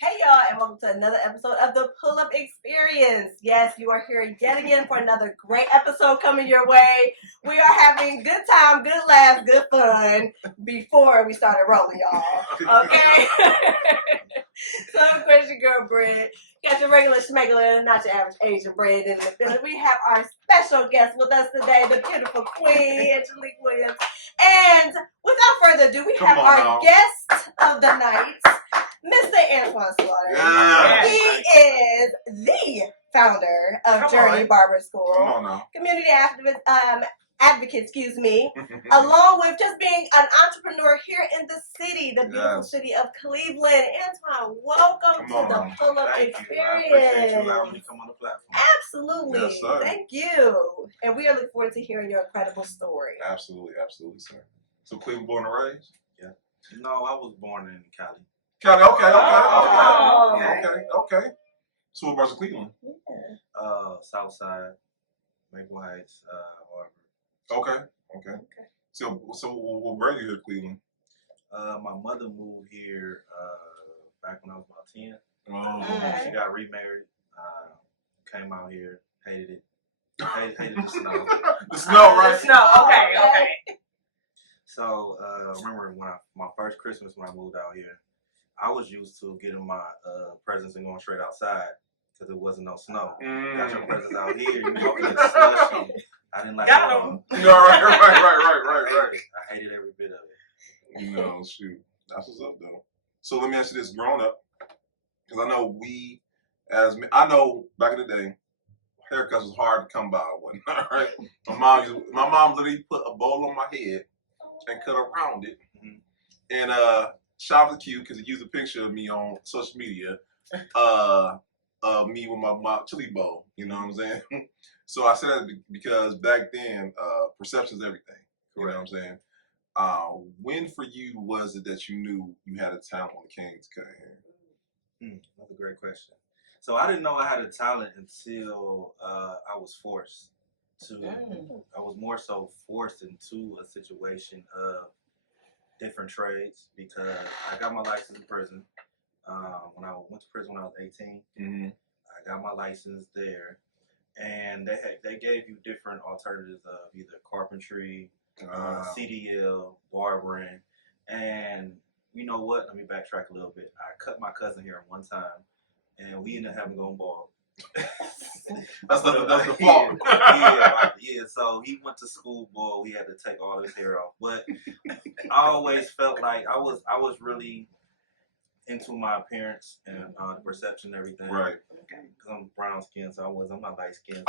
Hey y'all, and welcome to another episode of the Pull-Up Experience. Yes, you are here yet again for another great episode coming your way. We are having good time, good laughs, good fun before we started rolling, y'all. Okay? So, of course, your girl Bread. Got your regular schmegular, not your average Asian Bread in the building. We have our special guest with us today, the beautiful Queen, Angelique Williams. And without further ado, we have our guest of the night, Mr. Antwan Slaughter. Yeah. He is the founder of Journey Barber School. Come on now. Community advocate, along with just being an entrepreneur here in the city, the beautiful city of Cleveland. Antwan, welcome to the Pull-Up Experience. I appreciate you allowing me to come on the platform. Absolutely. Yes, sir. Thank you. And we are looking forward to hearing your incredible story. Absolutely, sir. So Cleveland born and raised? Yeah. No, I was born in Cali. Cali, Oh. okay. So what parts of Cleveland? Yeah. South Side, Maple Heights, Harbor. Okay. So what brought you here to Cleveland? My mother moved here back when I was about 10. Oh. She got remarried. Came out here, hated it. Hated the snow. The snow, right? The snow, okay. So remember when my first Christmas when I moved out here, I was used to getting my presents and going straight outside because there wasn't no snow. Got your presents out here, you walking in the slush. I didn't like Got it. 'em. No, right. I hated every bit of it. No, shoot. That's what's up, though. So let me ask you this, growing up, because I know back in the day, haircuts was hard to come by, whatnot, right? My mom literally put a bowl on my head and cut around it. And shout out to Q, because he used a picture of me on social media, me with my chili bowl, you know what I'm saying? So I said that because back then, perception is everything, you know what I'm saying? When for you was it that you knew you had a talent when it came to cutting hair? That's a great question. So I didn't know I had a talent until I was forced to. I was more so forced into a situation of different trades because I got my license in prison. When I went to prison when I was 18, I got my license there, and they gave you different alternatives of either carpentry, CDL, barbering, and you know what? Let me backtrack a little bit. I cut my cousin hair one time, and we ended up having to go bald. That's the fault. Yeah. So he went to school bald. We had to take all his hair off, but I always felt like I was really into my appearance and the perception and everything. Right. Because I'm brown skinned, so I'm not light skinned. I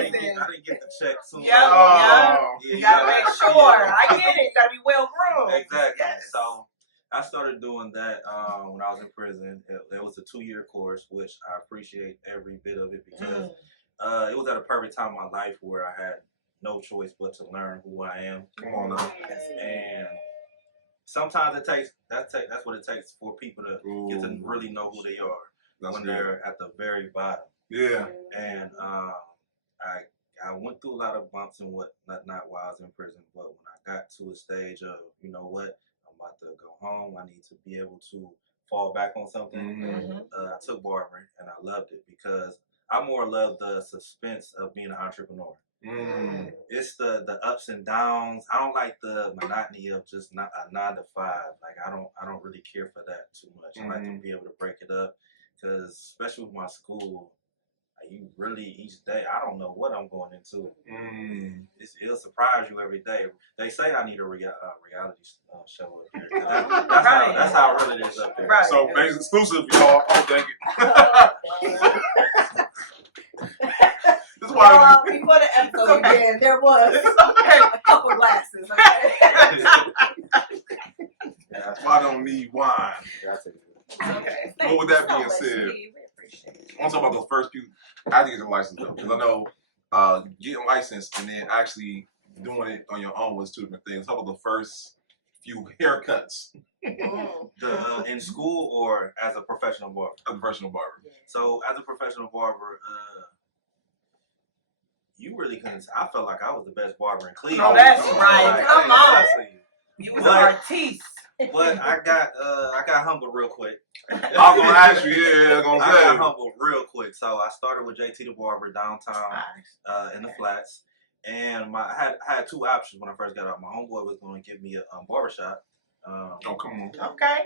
didn't get the check soon. Yeah. You gotta make sure. I get it. You gotta be well groomed. Exactly. Yes. So I started doing that when I was in prison. It was a 2-year course, which I appreciate every bit of it because it was at a perfect time in my life where I had no choice but to learn who I am. Come on now. And sometimes that's what it takes for people to get to really know who they are when they're at the very bottom. Yeah. And I went through a lot of bumps and whatnot while I was in prison, but when I got to a stage of, you know what, I'm about to go home, I need to be able to fall back on something, I took barbering and I loved it because I more love the suspense of being an entrepreneur. It's the ups and downs. I don't like the monotony of just a 9 to 5. Like I don't really care for that too much. I like to be able to break it up because especially with my school, you really each day I don't know what I'm going into. It'll surprise you every day. They say I need a reality show up here. That's how real it is up there. Right. So basically exclusive, y'all. Oh, thank you. This is why Before the episode began, there was a couple glasses. Okay? that's why I don't need wine. Okay. But with that being said, I want to talk about those first few. I think it's a license though, because I know getting licensed and then actually doing it on your own was two different things. Talk about the first few haircuts. In school or as a professional barber? A professional barber. So as a professional barber, you really couldn't. I felt like I was the best barber in Cleveland. Oh, that's right. Come on. You was an But- artiste. But I got humble real quick. I was gonna ask you, yeah, I was gonna I got say. humble real quick. So I started with JT the Barber downtown in the flats, and I had two options when I first got out. My homeboy was going to give me a barbershop. Oh, come on. Okay.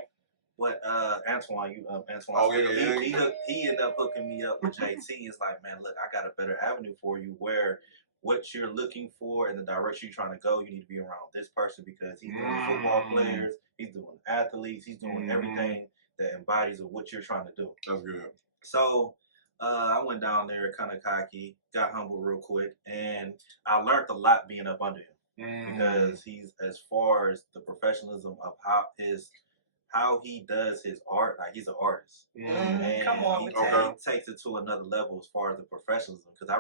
But Antwan, Antwan, Oh, yeah. he ended up hooking me up with JT. It's like, man, look, I got a better avenue for you where what you're looking for and the direction you're trying to go, you need to be around this person because he's doing football players, he's doing athletes, he's doing everything that embodies of what you're trying to do. That's good. So I went down there kind of cocky, got humble real quick, and I learned a lot being up under him because he's, as far as the professionalism of how he does his art, like he's an artist. And Come on, he takes it to another level as far as the professionalism. Because I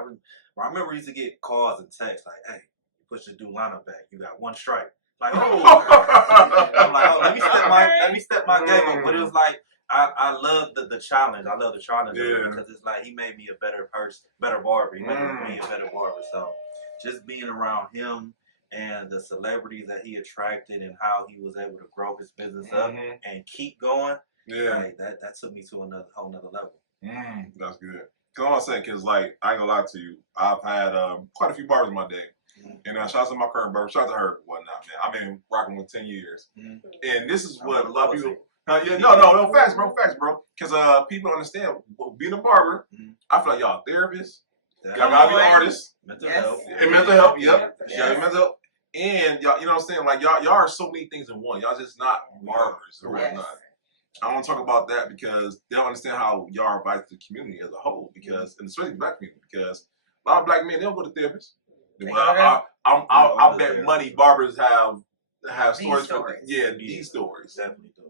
remember I used to get calls and texts like, hey, you push the dude lineup back. You got one strike. Like, oh. I'm like, oh, let me step my game up. But it was like, I love the challenge. I love the challenge of it because it's like he made me a better person, better barber. He made me a better barber. So just being around him and the celebrities that he attracted and how he was able to grow his business up and keep going, like, that took me to a whole nother level. That's good. Cause I want to say, cause like I ain't gonna lie to you, I've had quite a few barbers in my day, and shout out to my current barber, shout out to her, whatnot, man. I've been rocking with 10 years, and this is what a lot of people. No, facts, bro. Cause people understand being a barber. I feel like y'all therapists, y'all gotta be artists, Mental health, and mental health. Yep, y'all mental health. And y'all, you know what I'm saying? Like y'all are so many things in one. Y'all just not barbers or whatnot. I want to talk about that because they don't understand how y'all are vital to the community as a whole. Because, and especially the black community, because a lot of black men, they don't go to therapists. I bet money barbers have stories. These stories. Definitely do.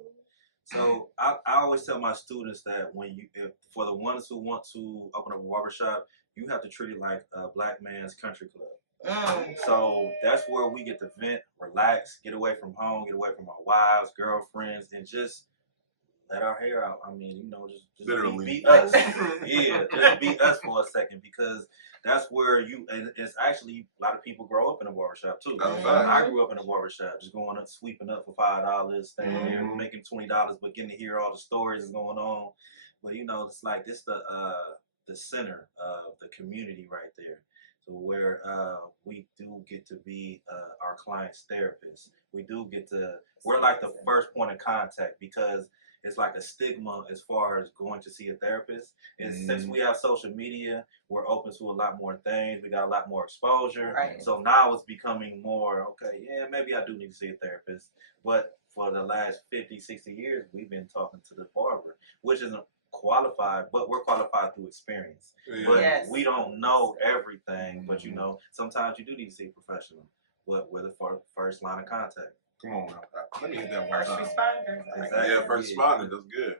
So I always tell my students that if for the ones who want to open up a barbershop, you have to treat it like a black man's country club. So that's where we get to vent, relax, get away from home, get away from our wives, girlfriends, and just let our hair out. I mean, just literally be us. Just be us for a second because that's where and it's actually a lot of people grow up in a barbershop too. I grew up in a barbershop, just going up, sweeping up for $5, staying there, making $20, but getting to hear all the stories that's going on. But it's like this the center of the community right there. So where we do get to be our client's therapist. We're like the first point of contact because it's like a stigma as far as going to see a therapist. And since we have social media, we're open to a lot more things. We got a lot more exposure. Right. So now it's becoming more, okay, yeah, maybe I do need to see a therapist. But for the last 50, 60 years, we've been talking to the barber, which isn't qualified, but we're qualified through experience. But we don't know everything. But sometimes you do need to see a professional. But we're the first line of contact. Come on, let me hit that one First time. responder. Exactly. Yeah, first responder. That's good.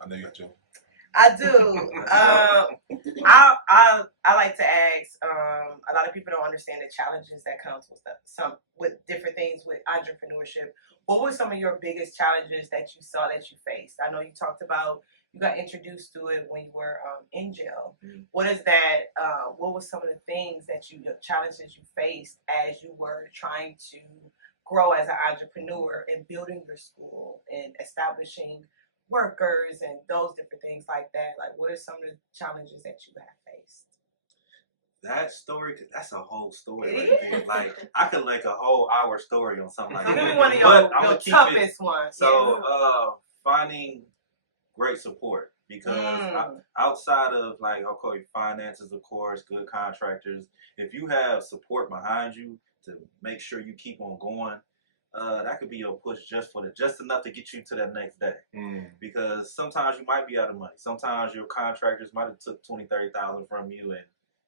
I know you got you. I do. I like to ask. A lot of people don't understand the challenges that comes with different things with entrepreneurship. What were some of your biggest challenges that you saw that you faced? I know you talked about you got introduced to it when you were in jail. What is that? What were some of the things the challenges you faced as you were trying to grow as an entrepreneur and building your school and establishing workers and those different things like that? Like, what are some of the challenges that you have faced? That story, cause that's a whole story right there. Like, I could make a whole hour story on something like that. Give me one of your toughest ones. So, finding great support because outside of finances, of course, good contractors, if you have support behind you to make sure you keep on going, that could be your push just enough to get you to that next day. Because sometimes you might be out of money. Sometimes your contractors might have took $20,000-$30,000 from you, and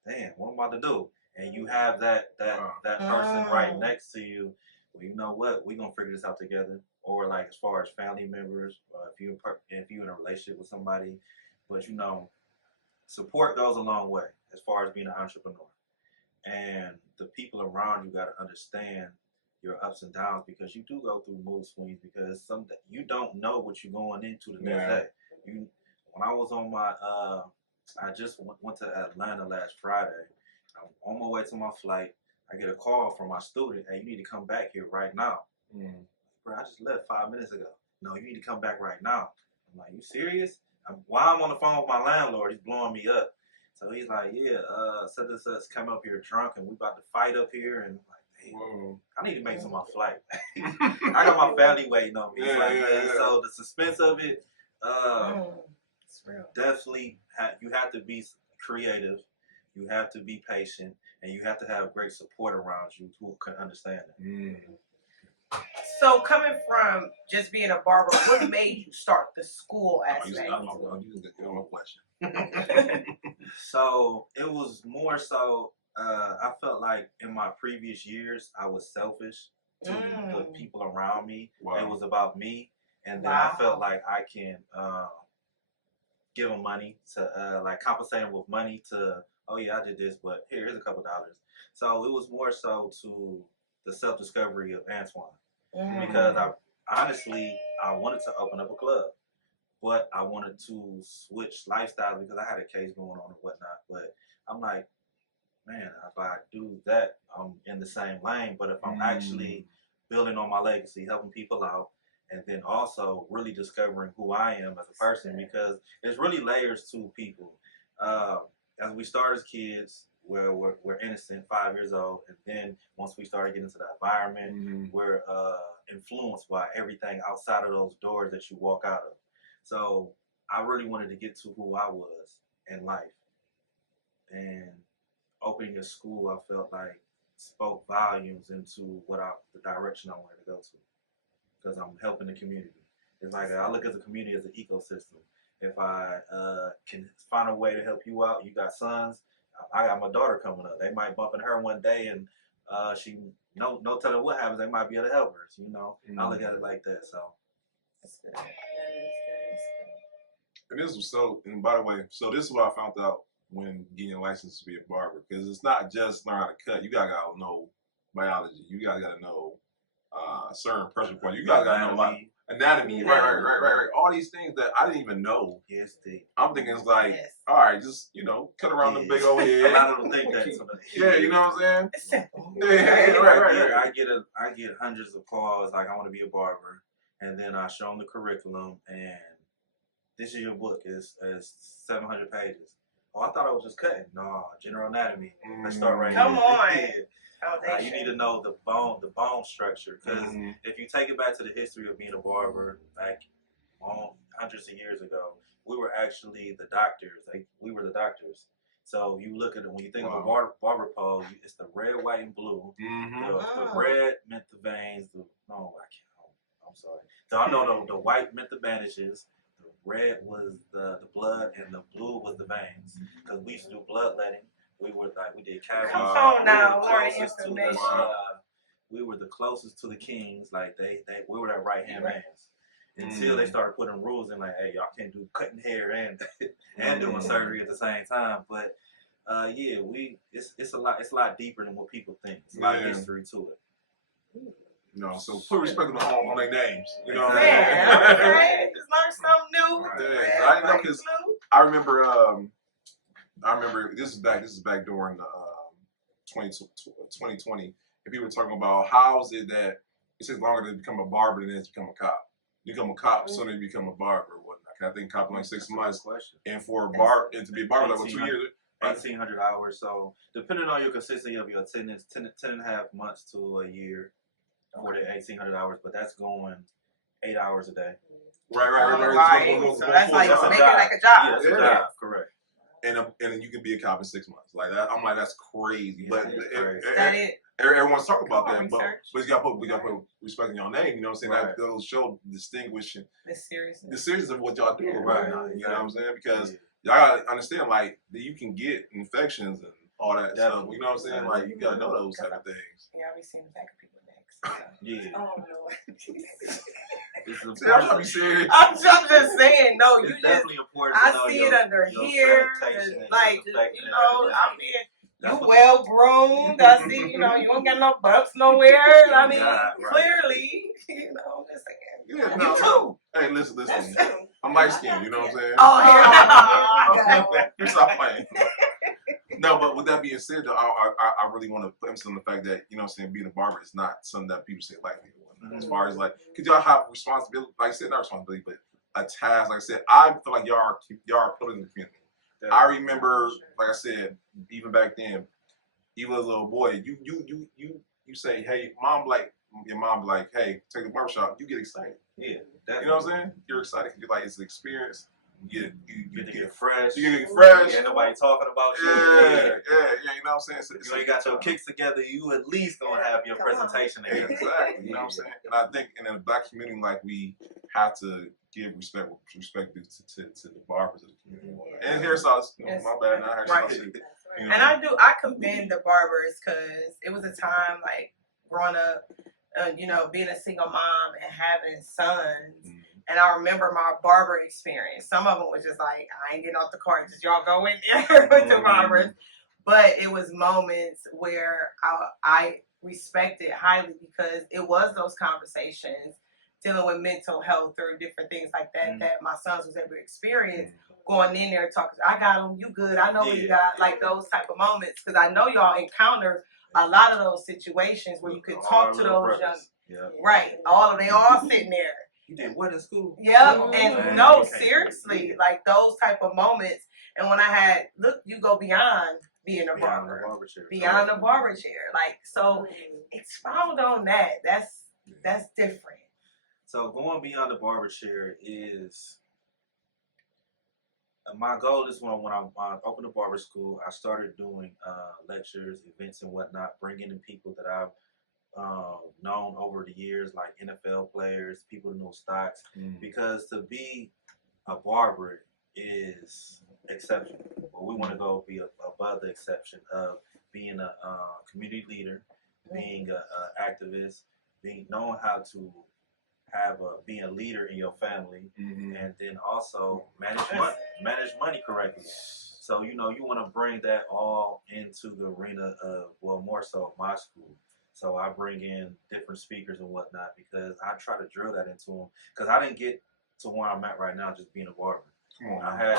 damn, what am I about to do? And you have that person right next to you. Well, you know what? We're gonna figure this out together. Or like as far as family members, if you're in a relationship with somebody, but support goes a long way as far as being an entrepreneur. And the people around you got to understand your ups and downs because you do go through mood swings because you don't know what you're going into the next day. When I was on my, I just went to Atlanta last Friday. I'm on my way to my flight. I get a call from my student, hey, you need to come back here right now. Bro, I just left 5 minutes ago. No, you need to come back right now. I'm like, you serious? While I'm on the phone with my landlord, he's blowing me up. So he's like, yeah, such and such come up here drunk and we about to fight up here. And I'm like, damn, I need to make some of my flight. I got my family waiting on me. So the suspense of it, definitely, you have to be creative. You have to be patient. And you have to have great support around you who can understand it. So coming from just being a barber, what made you start the school aspect? So it was more so, I felt like in my previous years, I was selfish to the people around me. Wow. It was about me. And then I felt like I can give them money to, like compensate them with money to, oh yeah, I did this, but here's a couple dollars. So it was more so to the self-discovery of Antwon. Because I wanted to open up a club, but I wanted to switch lifestyles because I had a case going on and whatnot. But I'm like, man, if I do that, I'm in the same lane. But if I'm actually building on my legacy, helping people out, and then also really discovering who I am as a person, because there's really layers to people. As we start as kids, we're innocent, 5 years old, and then once we started getting into the environment, we're influenced by everything outside of those doors that you walk out of. So I really wanted to get to who I was in life, and opening a school, I felt like spoke volumes into the direction I wanted to go to, because I'm helping the community. It's like I look at the community as an ecosystem. If I can find a way to help you out, you got sons. I got my daughter coming up. They might bump into her one day, and she no telling what happens. They might be able to help her. You know, I look at it like that. So. That's good. And this was and by the way, so this is what I found out when getting a license to be a barber, because it's not just learn how to cut. You gotta know biology. You gotta know certain pressure points. You gotta know anatomy, right. All these things that I didn't even know. Yes, I'm thinking it's like, all right, just cut around the big old head. A lot of them think that. Yeah, you know what I'm saying? It's simple. Yeah, right. I get hundreds of calls like, I want to be a barber, and then I show them the curriculum, and this is your book. It's 700 pages. Oh, I thought I was just cutting. No, general anatomy. Let's start right here. Come on. You need to know the bone structure, because if you take it back to the history of being a barber, like hundreds of years ago, we were actually the doctors. We were the doctors. So you look at it, when you think of a barber pole, it's the red, white, and blue. The red meant the veins. I'm sorry. So I know the white meant the bandages. The red was the blood, and the blue was the veins. Because we used to do bloodletting. We did cavities. Come on now, learning information. We were the closest to the kings. Like we were their right hand mans. Until they started putting rules in, like, hey, y'all can't do cutting hair and doing surgery at the same time. But it's a lot deeper than what people think. It's a lot of history to it. So put respect on their names. You know what I'm saying? Just learn something new. Yeah, I know, because I remember this is back during 2020, and people were talking about how is it that it takes longer to become a barber than it is to become a cop. You become a cop sooner you become a barber or whatnot. I think cop only 6 months, and to be a barber like 2 years. 1,800 hours. So depending on your consistency of your attendance, 10 and a half months to a year for the 1,800 hours, but that's going 8 hours a day. Right. So that's like making like a job. Yeah, it's a job, correct. And then you can be a cop in 6 months. Like that, I'm like, that's crazy. Yeah, but everyone's talking about that. But we got to put respect in your name. You know what I'm saying? Right. That'll show distinguishing the seriousness of what y'all do right now. You know what I'm saying? Because y'all gotta understand, like, that you can get infections and all that stuff. You know what I'm saying? Like, you gotta know those type of things. Yeah, I be seeing the back of people's necks. Yeah. Oh no. See, I'm trying to be serious. I'm just saying, no, it's you definitely just, important. I see it under here, like, I mean, you well groomed. I see, you don't got no bumps nowhere. I mean, clearly, just saying. Yeah, you too. Hey, listen. I'm light skinned, you know what I'm saying? Oh, yeah. You stop playing. No, but with that being said, though, I really want to put emphasis on the fact that, you know what I'm saying, being a barber is not something that people say lightly. As far as like, because y'all have responsibility, like I said, not responsibility, but a task. Like I said, I feel like y'all are putting in the community. I remember, like I said, even back then, even as a little boy, you say, hey, your mom be like, hey, take the barbershop, you get excited. Yeah, you know what I'm saying? You're excited because you're like, it's an experience. You get fresh. You get fresh. Yeah, nobody talking about you. Yeah, you know what I'm saying? You ain't got your kicks together, you at least gonna have your presentation together. Exactly, you know what I'm saying? And I think in the black community, like, we have to give respect to the barbers of the community. And hairstylists, my bad, not hairstylists. And I commend the barbers because it was a time like growing up, being a single mom and having sons. And I remember my barber experience. Some of them was just like, I ain't getting off the car, just y'all go in there with the barbers. But it was moments where I respected highly because it was those conversations dealing with mental health or different things like that that my sons was able to experience. Going in there talking, I got them, you good, I know what you got, like those type of moments. Because I know y'all encounter a lot of those situations where you could talk to those young, right? They all sitting there. You did what in school? Yep, and no, seriously, like those type of moments. And when I had, you go beyond being a barber, beyond the barber chair. Like, so expound on that. That's different. So going beyond the barber chair is, my goal is when I opened a barber school, I started doing lectures, events and whatnot, bringing in people that I've known over the years, like NFL players, people who know stocks, because to be a barber is exceptional. But we want to go be above the exception of being a community leader, being an activist, knowing how to being a leader in your family, and then also manage money correctly. So you want to bring that all into the arena of, well, more so my school. So I bring in different speakers and whatnot because I try to drill that into them. Because I didn't get to where I'm at right now just being a barber. I had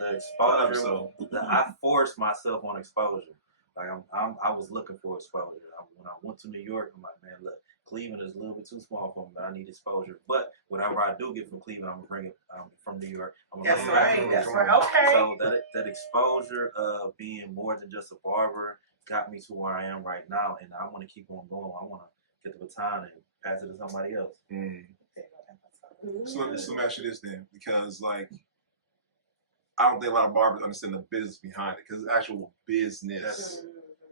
the exposure. I forced myself on exposure. Like I was looking for exposure. When I went to New York, I'm like, man, look, Cleveland is a little bit too small for me, but I need exposure. But whatever I do get from Cleveland, I'm gonna bring it from New York. That's right. Okay. So that exposure of being more than just a barber got me to where I am right now, and I want to keep on going. I want to get the baton and pass it to somebody else. So let me ask you this then, because like, I don't think a lot of barbers understand the business behind it, because it's actual business.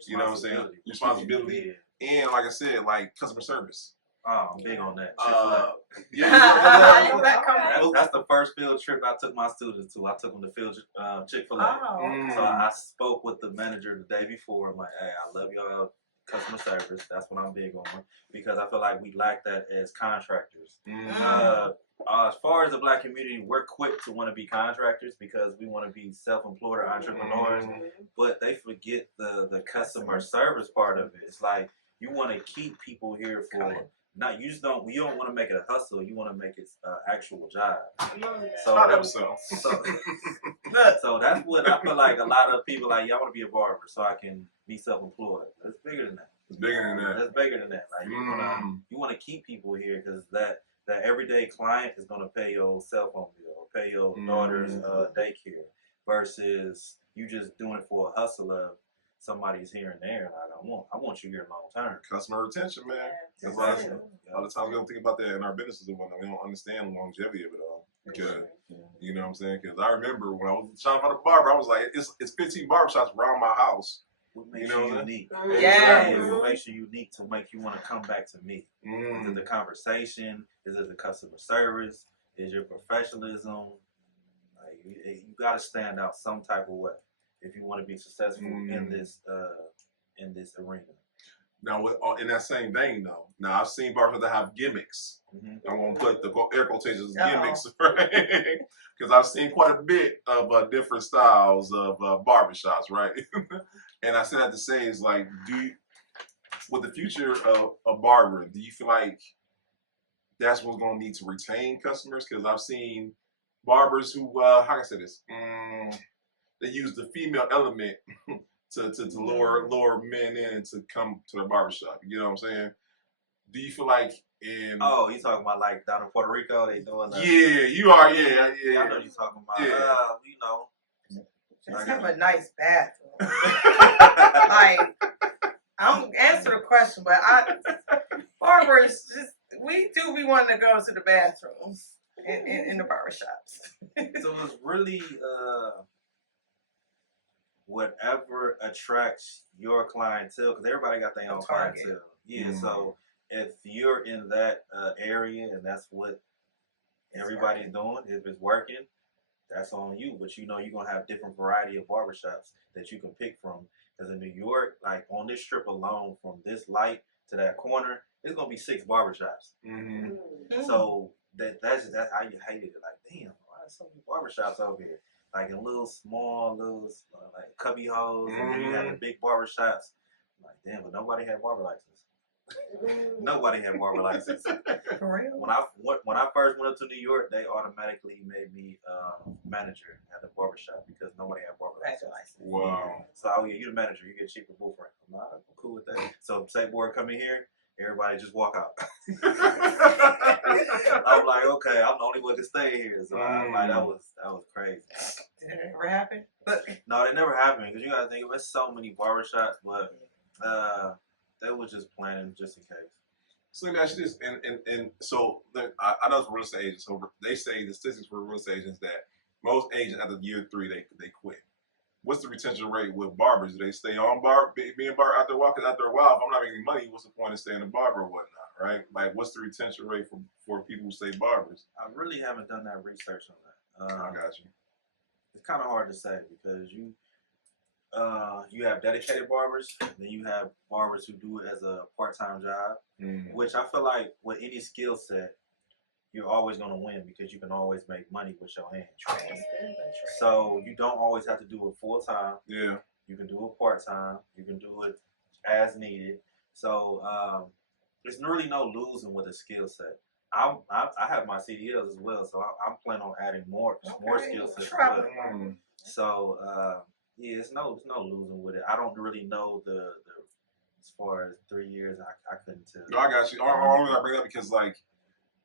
You know what I'm saying? Responsibility. And like I said, like customer service. Oh, I'm big on that. That's the first field trip I took my students to. I took them to field Chick-fil-A. So I spoke with the manager the day before. I'm like, hey, I love y'all customer service. That's what I'm big on, because I feel like we lack that as contractors. As far as the black community, we're quick to want to be contractors because we want to be self-employed or entrepreneurs, but they forget the customer service part of it. It's like you want to keep people here for you don't want to make it a hustle. You want to make it an actual job. So that's what I feel like. A lot of people like, I want to be a barber so I can be self-employed. That's bigger than that. It's bigger than that. That's bigger than that. Like you want to keep people here because that everyday client is going to pay your cell phone bill or pay your daughter's daycare versus you just doing it for a hustle of somebody's here and there. Like I want you here long term. Customer retention, man. That's why a lot of times we don't think about that in our businesses and whatnot. We don't understand the longevity of it all. Because, you know what I'm saying? Because I remember when I was trying to find a barber, I was like, it's 15 barbershops around my house. What makes you unique? What makes you unique to make you want to come back to me? Is it the conversation? Is it the customer service? Is your professionalism? Like, you got to stand out some type of way if you want to be successful in this arena. Now, in that same vein, though, now I've seen barbers that have gimmicks. I'm going to put the air quotations gimmicks, right? Because I've seen quite a bit of different styles of barbershops, right? And I said that to say is like, with the future of barbering, do you feel like that's what's going to need to retain customers? Because I've seen barbers who, how can I say this? They use the female element to lure men in to come to the barbershop. You know what I'm saying? Do you feel like in Oh, you talking about like down in Puerto Rico? They doing that? Yeah, you are. Yeah. I know you talking about. Yeah. You know. Just have a nice bathroom. Like, I'm answering the question, but barbers we do be wanting to go to the bathrooms in the barbershops. So it's really whatever attracts your clientele, because everybody got their own clientele. Yeah, so if you're in that area and that's what everybody's doing, if it's working, that's on you. But you know you're going to have different variety of barbershops that you can pick from. Because in New York, like on this strip alone, from this light to that corner, there's going to be 6 barbershops. So that's how you hated it. Like, damn, why are so many barbershops over here? Like in little small, like cubby holes, and then you have the big barbershops. Like, damn, but nobody had barber license. Nobody had barber license. For real? When I first went up to New York, they automatically made me manager at the barbershop because nobody had barber license. Wow. So yeah, you're the manager. You get cheaper blueprint. I'm cool with that. So say boy come in here, everybody just walk out. I'm like, okay, I'm the only one to stay here. So I'm like, that was crazy. Did it ever happen? No, it never happened because you gotta think there's so many barbershops, but they was just planning just in case. So let me ask you this, and so I know it's real estate agents. So they say the statistics for real estate agents that most agents after year 3 they quit. What's the retention rate with barbers? Do they stay on being barber after a while? Because after a while, if I'm not making any money, what's the point of staying a barber or whatnot, right? Like, what's the retention rate for people who stay barbers? I really haven't done that research on that. I got you. It's kind of hard to say because you have dedicated barbers, then you have barbers who do it as a part-time job, which I feel like with any skill set, you're always going to win because you can always make money with your hands. So you don't always have to do it full-time. Yeah. You can do it part-time. You can do it as needed. So there's really no losing with a skill set. I have my CDLs as well, so I'm planning on adding more skill sets as well. So yeah, it's no losing with it. I don't really know the as far as 3 years. I couldn't tell. No, I got you. I bring it up because like,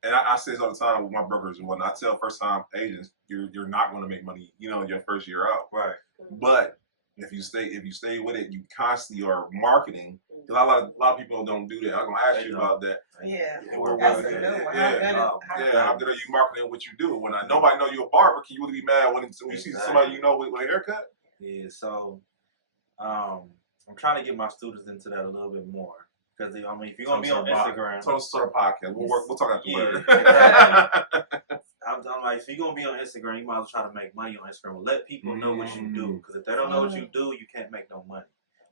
and I say this all the time with my brokers and whatnot. I tell first time agents you're not going to make money, your first year out. Right. But if you stay with it, you constantly are marketing. Because a lot of people don't do that. I'm gonna ask you about that. Yeah. That's a new one. How good are you marketing what you do? When nobody know you're a barber, can you really be mad when you see somebody with a haircut? Yeah. So I'm trying to get my students into that a little bit more. Because if you're gonna be on Instagram, tell us start a podcast. We'll talk afterward. I'm like, if you're gonna be on Instagram, you might as well try to make money on Instagram. Let people know what you do. Because if they don't know what you do, you can't make no money.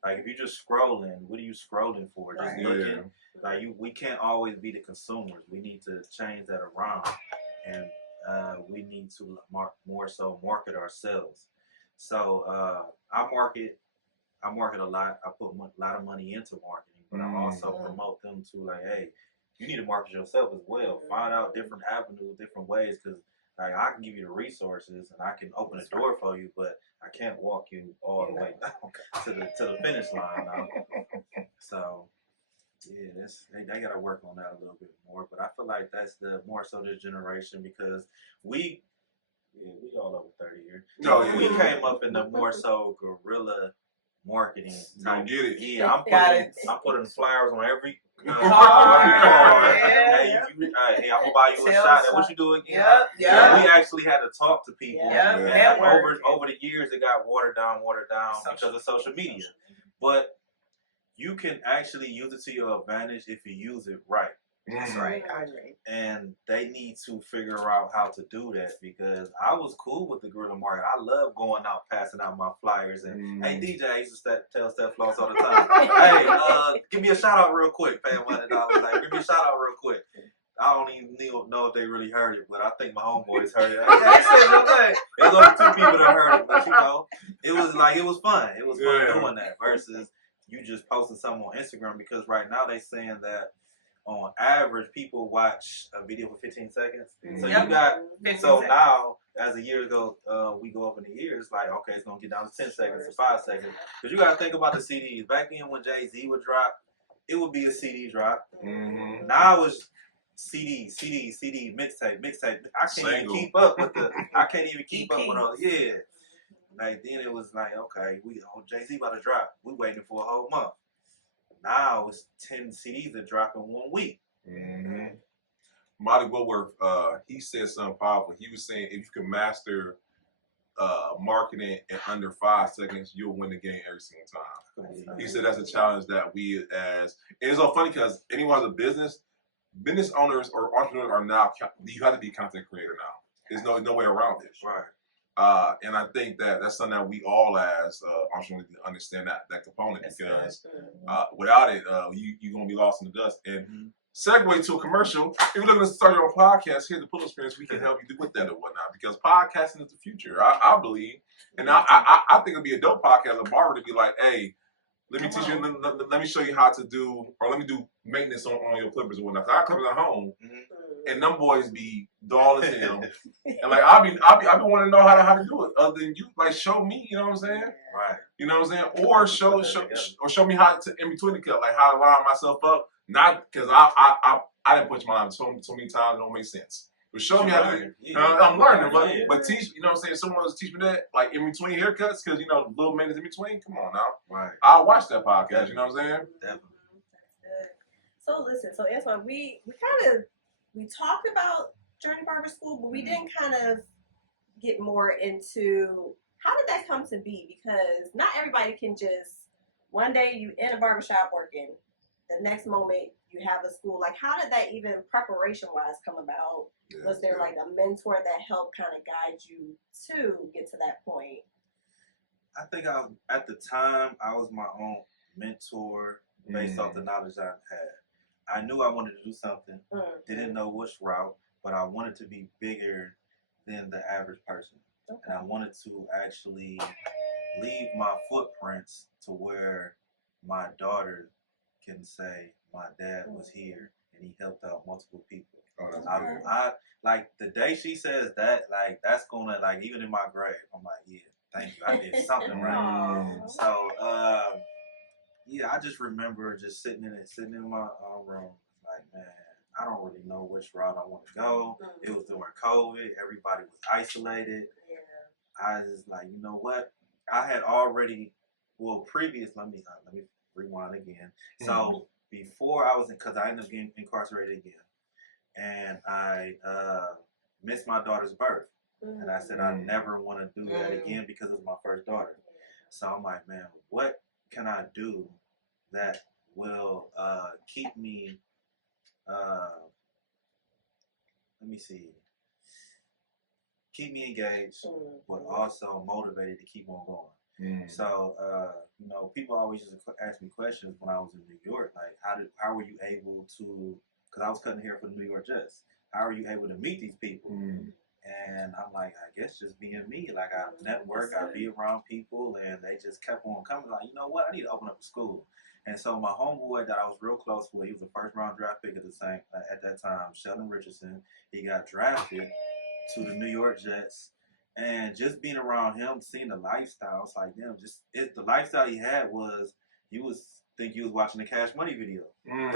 Like if you're just scrolling, what are you scrolling for? Just looking. Like we can't always be the consumers. We need to change that around, and we need to more so market ourselves. So I market a lot. I put a lot of money into marketing, but I also promote them to like, hey, you need to market yourself as well. Find out different avenues, different ways, because like I can give you the resources and I can open a door for you, but I can't walk you all the way down to the finish line. So yeah, they gotta work on that a little bit more. But I feel like that's the more so this generation because we all over 30 years. No, yeah. We came up in the more so guerrilla marketing. Don't get it. Yeah, I'm putting flyers on every. Hey, I'm gonna buy you a shot. And what you do again? Yeah. We actually had to talk to people. And over the years, it got watered down because of social media. But you can actually use it to your advantage if you use it right. That's right. I agree. And they need to figure out how to do that because I was cool with the guerrilla market. I love going out, passing out my flyers. And hey, DJ, I used to tell Steph Floss all the time, hey, give me a shout out real quick, pay $100. Like, give me a shout out real quick. I don't even know if they really heard it, but I think my homeboys heard it. They said your thing. There's only 2 people that heard it, but it was fun. It was fun doing that versus you just posting something on Instagram because right now they saying that on average, people watch a video for 15 seconds. So Yep. you got, 15 so seconds. now, as the years go, we go up in the years, like, okay, it's going to get down to 10 seconds to 5 seconds. Because you got to think about the CDs. Back then when Jay-Z would drop, it would be a CD drop. Mm-hmm. Now it's CD, mixtape. I can't Single. even keep up with all. Yeah. Like then it was like, okay, Jay-Z about to drop. We waiting for a whole month. Now it's 10 CDs that drop in 1 week. Mm-hmm. Marty Woodworth, he said something powerful. He was saying if you can master marketing in under 5 seconds, you'll win the game every single time. He said that's a challenge that we and it's so funny because anyone has a business owners or entrepreneurs are now, you have to be a content creator now. There's no way around it. Right. And I think that's something that we all as entrepreneurs understand that component because without it, you're going to be lost in the dust. And segue to a commercial. If you're looking to start your own podcast, here's the Pull Experience. We can help you with that or whatnot because podcasting is the future. I believe. And I think it'd be a dope podcast, a barber to be like, hey, let me teach you, let me show you how to do, or let me do maintenance on your clippers and whatnot. 'Cause I have clippers at home, and them boys be dull as hell. And like I be wanting to know how to do it. Other than you, like show me, you know what I'm saying? Right. You know what I'm saying? Or show me how to in between the cut, like how to line myself up. Not because I didn't put my line so many times, it don't make sense. But show me how to do it. Yeah. I'm learning, but teach, you know what I'm saying? Someone else teach me that, like in between haircuts, because, you know, little minutes in between. Come on now. Right. I'll watch that podcast, you know what I'm saying? Definitely. So listen, so Antwan, we talked about Journey Barber School, but we didn't kind of get more into how did that come to be? Because not everybody can just, one day you in a barbershop working, the next moment you have a school. Like, how did that even preparation-wise come about? Was there like a mentor that helped kind of guide you to get to that point? I think at the time I was my own mentor based off the knowledge I had. I knew I wanted to do something, didn't know which route, but I wanted to be bigger than the average person. Okay. And I wanted to actually leave my footprints to where my daughter can say, my dad was here and he helped out multiple people. I like the day she says that, like that's gonna, like, even in my grave, I'm like, yeah, thank you, I did something right. So yeah, I just remember just sitting in my room, like, man, I don't really know which route I want to go. It was during COVID, everybody was isolated. I was like, you know what? I had already, let me rewind again. So before I was because I ended up getting incarcerated again, and I missed my daughter's birth, and I said I never want to do that again because it was my first daughter. So I'm like, man, what can I do that will keep me? Keep me engaged, but also motivated to keep on going. So, you know, people always used to ask me questions when I was in New York, like, how were you able to, because I was cutting hair for the New York Jets, how are you able to meet these people? And I'm like, I guess just being me, like I network, I be around people, and they just kept on coming, like, you know what, I need to open up a school. And so my homeboy that I was real close with, he was a first round draft pick at that time, Sheldon Richardson. He got drafted to the New York Jets, and just being around him, seeing the lifestyle, it's like, damn, the lifestyle he had was, you was watching the Cash Money video. You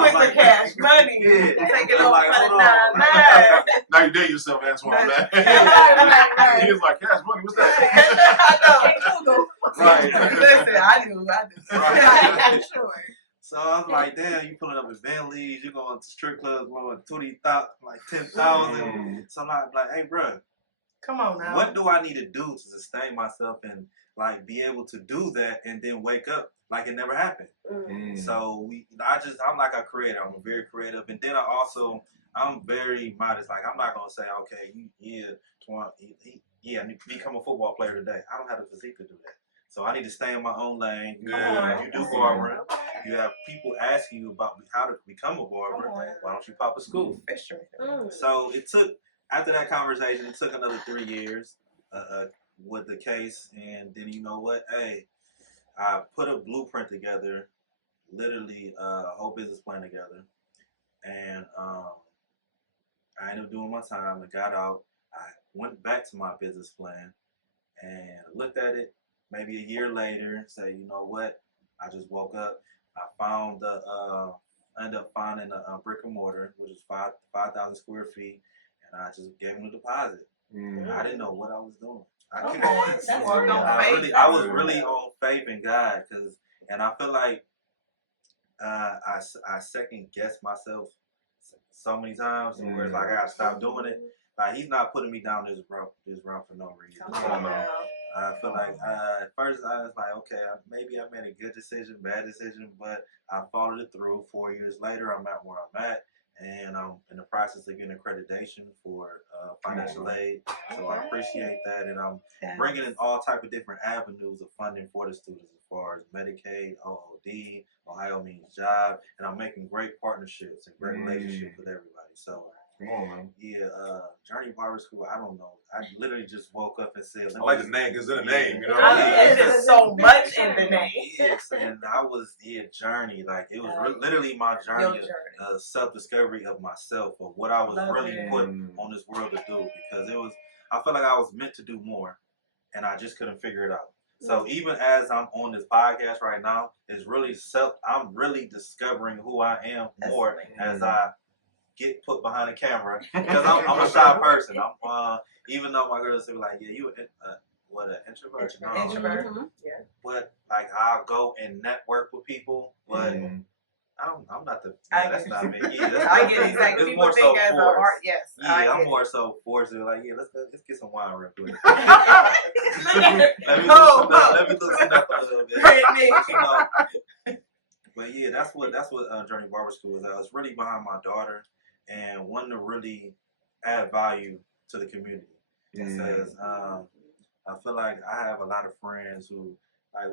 went to Cash Money. Yeah. Taking I'm over like, hold $9. Now you date yourself, Antwan, man. Right. He was like, Cash Money, what's that? I know. Right. Listen, I knew. Right. I'm sure. So I was like, damn, you pulling up in Bentleys, you going to strip clubs, blowing 20,000, like 10,000. So I'm like, hey, bro, come on now. What do I need to do to sustain myself and like be able to do that and then wake up like it never happened? So I'm like a creator. I'm very creative, and then I'm very modest. Like I'm not gonna say, okay, I need to become a football player today. I don't have the physique to do that. So I need to stay in my own lane. You do barbering. You have people asking you about how to become a barber. Why don't you pop a school? So it took, after that conversation, it took another 3 years with the case. And then, you know what? Hey, I put a blueprint together literally a whole business plan together, and I ended up doing my time and got out. I went back to my business plan and looked at it maybe a year later and say, you know what? I just woke up. I ended up finding a brick and mortar, which is 5,000 square feet, and I just gave them a deposit. I didn't know what I was doing. I was really on faith in God, and I feel like I second guessed myself so many times, where it's like I gotta stop doing it. Like he's not putting me down this route for no reason. I feel like at first I was like, okay, maybe I made a good decision, bad decision, but I followed it through. 4 years later, I'm at where I'm at, and I'm in the process of getting accreditation for financial aid. So I appreciate that, and I'm bringing in all type of different avenues of funding for the students, as far as Medicaid, OOD, Ohio Means Job, and I'm making great partnerships and great relationships with everybody. So. Come on, man. Yeah, Journey Barber School, I don't know. I literally just woke up and said, I like the name because of the name, you know. There's so much in the name. Yes, and I was, Journey. Like, it was literally my journey of self-discovery of myself, of what I was really put on this world to do, because I felt like I was meant to do more, and I just couldn't figure it out. So even as I'm on this podcast right now, I'm really discovering who I am more as I get put behind the camera, because I'm a shy person. Even though my girls say like, yeah, you an introvert? No. Introvert. Yeah. But like I'll go and network with people, but I'm not the. That's not me. Yeah, I get exactly. People more think so as an art. Yes. Yeah, I'm more so forced to like, let's get some wine real quick. Let me loosen up a little bit. But yeah, that's what Journey Barber School is. I was really behind my daughter and wanting to really add value to the community, because I feel like I have a lot of friends who, like, a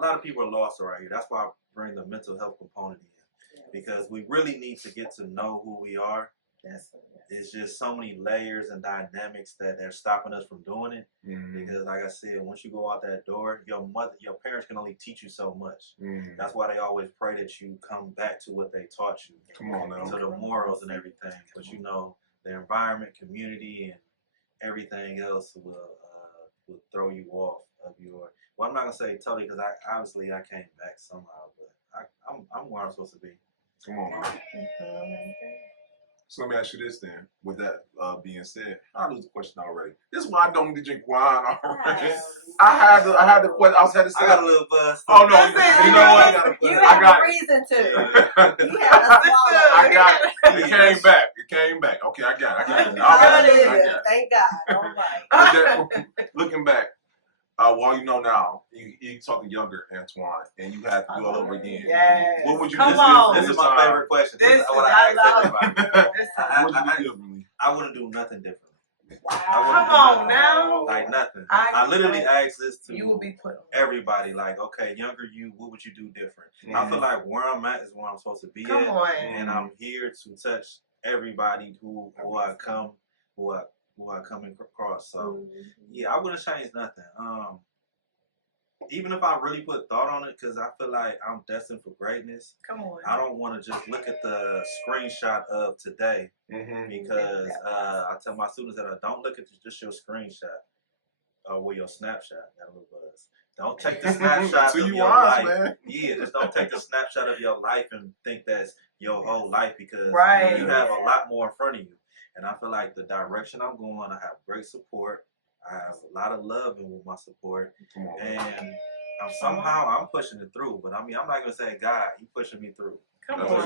lot of people are lost right here. That's why I bring the mental health component in, because we really need to get to know who we are. It's just so many layers and dynamics that are stopping us from doing it. Because, like I said, once you go out that door, your parents can only teach you so much. That's why they always pray that you come back to what they taught you. Come on now. To the morals and everything. But the environment, community, and everything else will throw you off of your. Well, I'm not gonna say totally, because I came back somehow, but I'm where I'm supposed to be. Come on now. So let me ask you this then. With that being said, I lose the question already. This is why I don't need to drink wine already. I had the question. I had to say. I got a little buzz. Oh no! You know what? You have a reason to. You have a swallow. I got it. It came back. Okay, I got it. I got it. Thank God. All right. Looking back, while you know now, you talking younger Antwan, and you had to do it all over again. Yes. What would you do? This is my favorite question. This is what I ask everybody. What would you do differently? I wouldn't do nothing different. Wow. Come on now. Like nothing. I literally asked this to you will be put on. everybody. Like, okay, younger you, what would you do different? I feel like where I'm at is where I'm supposed to be Come at, on. and I'm here to touch everybody who I come across. So yeah, I wouldn't change nothing. Even if I really put thought on it, because I feel like I'm destined for greatness. Come on. I don't want to just look at the screenshot of today, because I tell my students that I don't look at just your screenshot or your snapshot. Got a little buzz. Don't take the snapshot of your life. Man. Yeah, just don't take the snapshot of your life and think that's your whole life, because you have a lot more in front of you. And I feel like the direction I'm going, I have great support. I have a lot of love with my support, and I'm pushing it through. But I mean, I'm not gonna say God, you pushing me through. Come on,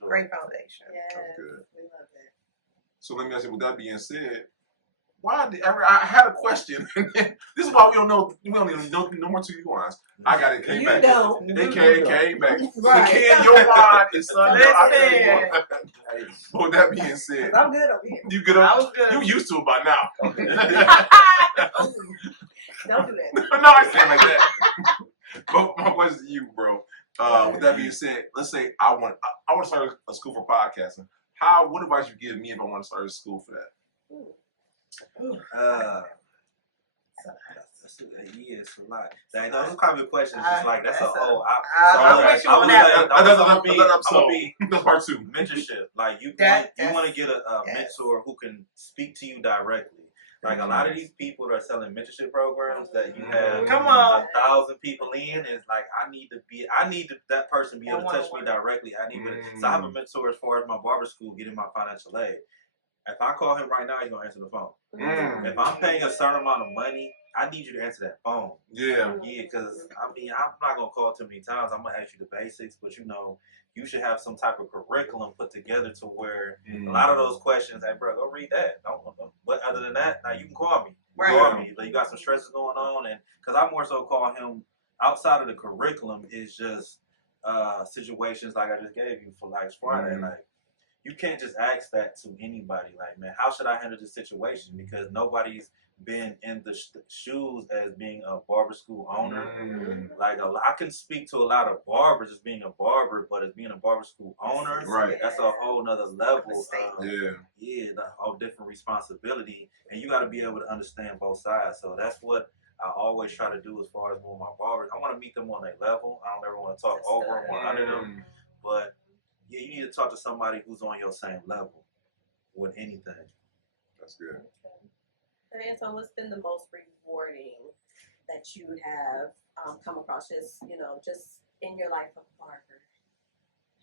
great foundation. Yeah, that's good. We love it. So let me ask you. With that being said, I had a question. This is why we don't even know no more to you guys. I got it. Came back. It came back. Right. Again, your wine is Sunday. Listen. With that being said, I'm good over here. You good? I was good. You used to it by now. Don't do that. No, I say it like that. But my question to you, bro. With that being said, let's say I want to start a school for podcasting. What advice you give me if I want to start a school for that? It's a lot. Like, those kind of questions, just like that's a whole. I'm with you on that. That's part two. Mentorship, like you want to get a mentor who can speak to you directly. Like a lot of these people that are selling mentorship programs that you have 1,000 people in, is like I need that person be able to touch me directly. So I have a mentor as far as my barber school getting my financial aid. If I call him right now, he's gonna answer the phone. If I'm paying a certain amount of money, I need you to answer that phone. Yeah, because I'm not gonna call too many times. I'm gonna ask you the basics, but you should have some type of curriculum put together to where a lot of those questions, hey bro, go read that. Don't. But other than that, now you can call me. Call me. But you got some stresses going on, and because I more so call him outside of the curriculum is just situations like I just gave you for like Friday, like. You can't just ask that to anybody. Like, man, how should I handle this situation? Because nobody's been in the shoes as being a barber school owner. Like, I can speak to a lot of barbers as being a barber, but as being a barber school owner, that's a whole nother level. The whole different responsibility, and you got to be able to understand both sides. So that's what I always try to do as far as more my barbers. I want to meet them on their level. I don't ever want to talk over them or under them, but. Yeah, you need to talk to somebody who's on your same level with anything. That's good. And so, what's been the most rewarding that you have come across, just in your life of a barber?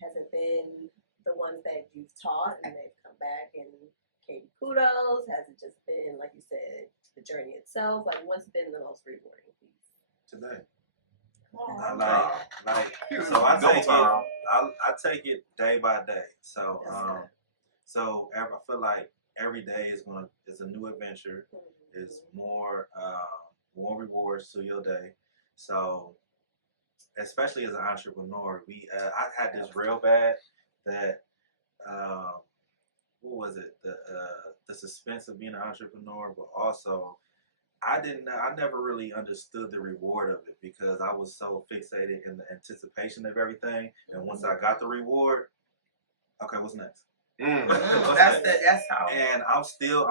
Has it been the ones that you've taught and they've come back and gave you kudos? Has it just been, like you said, the journey itself? Like, what's been the most rewarding piece? Today. So I take it day by day. So so I feel like every day is a new adventure. Is more rewards to your day. So especially as an entrepreneur, I had this real bad that what was it, the suspense of being an entrepreneur, but also I never really understood the reward of it because I was so fixated in the anticipation of everything. And once I got the reward, okay, what's next? That's how. And I'm still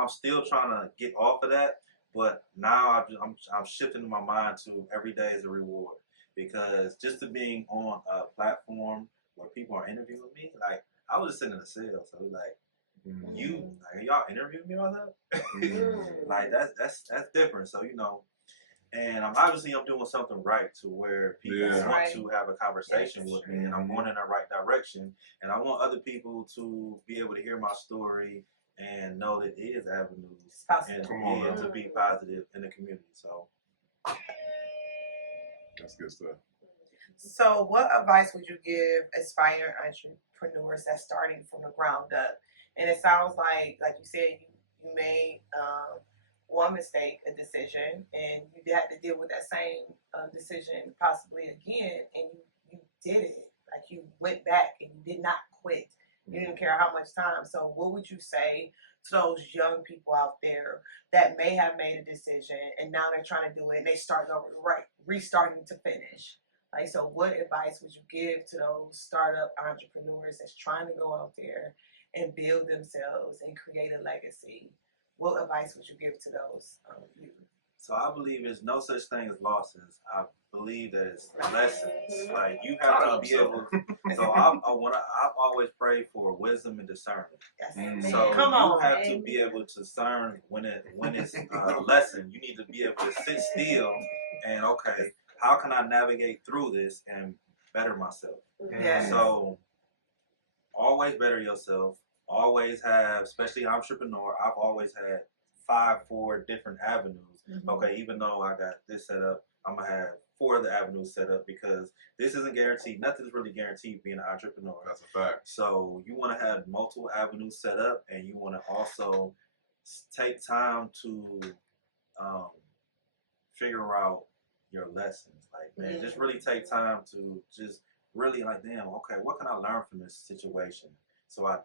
trying to get off of that, but now I'm shifting my mind to every day is a reward because just to being on a platform where people are interviewing me, like I was just sitting in the cell, so like. Y'all interviewed me on that? Like that's different. So and I'm doing something right to where people want to have a conversation with me, and I'm going in the right direction. And I want other people to be able to hear my story and know that it is avenues and to be positive in the community. So that's good stuff. So, what advice would you give aspiring entrepreneurs that's starting from the ground up? And it sounds like you said, you made one mistake, a decision, and you had to deal with that same decision possibly again, and you did it. Like you went back and you did not quit. You didn't care how much time. So, what would you say to those young people out there that may have made a decision and now they're trying to do it and they starting over, restarting to finish? Like, so what advice would you give to those startup entrepreneurs that's trying to go out there and build themselves and create a legacy? What advice would you give to those youth? So I believe there's no such thing as losses. I believe that it's lessons. Like you have to be able. So I've always prayed for wisdom and discernment. Yes. So you have to be able to discern when it's a lesson. You need to be able to sit still and how can I navigate through this and better myself? Yes. So always better yourself. Always have, especially entrepreneur. I've always had 4 different avenues. Okay, even though I got this set up, I'm gonna have 4 other avenues set up because this isn't guaranteed. Nothing's really guaranteed being an entrepreneur. That's a fact. So you want to have multiple avenues set up, and you want to also take time to figure out your lessons. Like, man, just really take time to just really like, damn, okay, what can I learn from this situation so I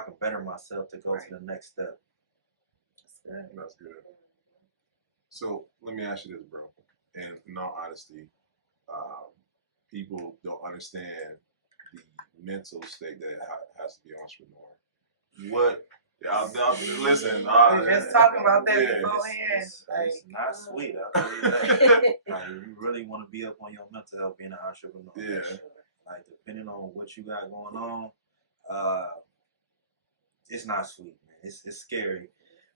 can better myself to go to the next step. That's good. So let me ask you this, bro. In all honesty, people don't understand the mental state that has to be an entrepreneur. What Listen, We were just talking about that yeah. beforehand. It's Like, not sweet. I'll tell you that. Like, you really want to be up on your mental health being an entrepreneur. Yeah. Like, depending on what you got going on, it's not sweet, man. It's scary,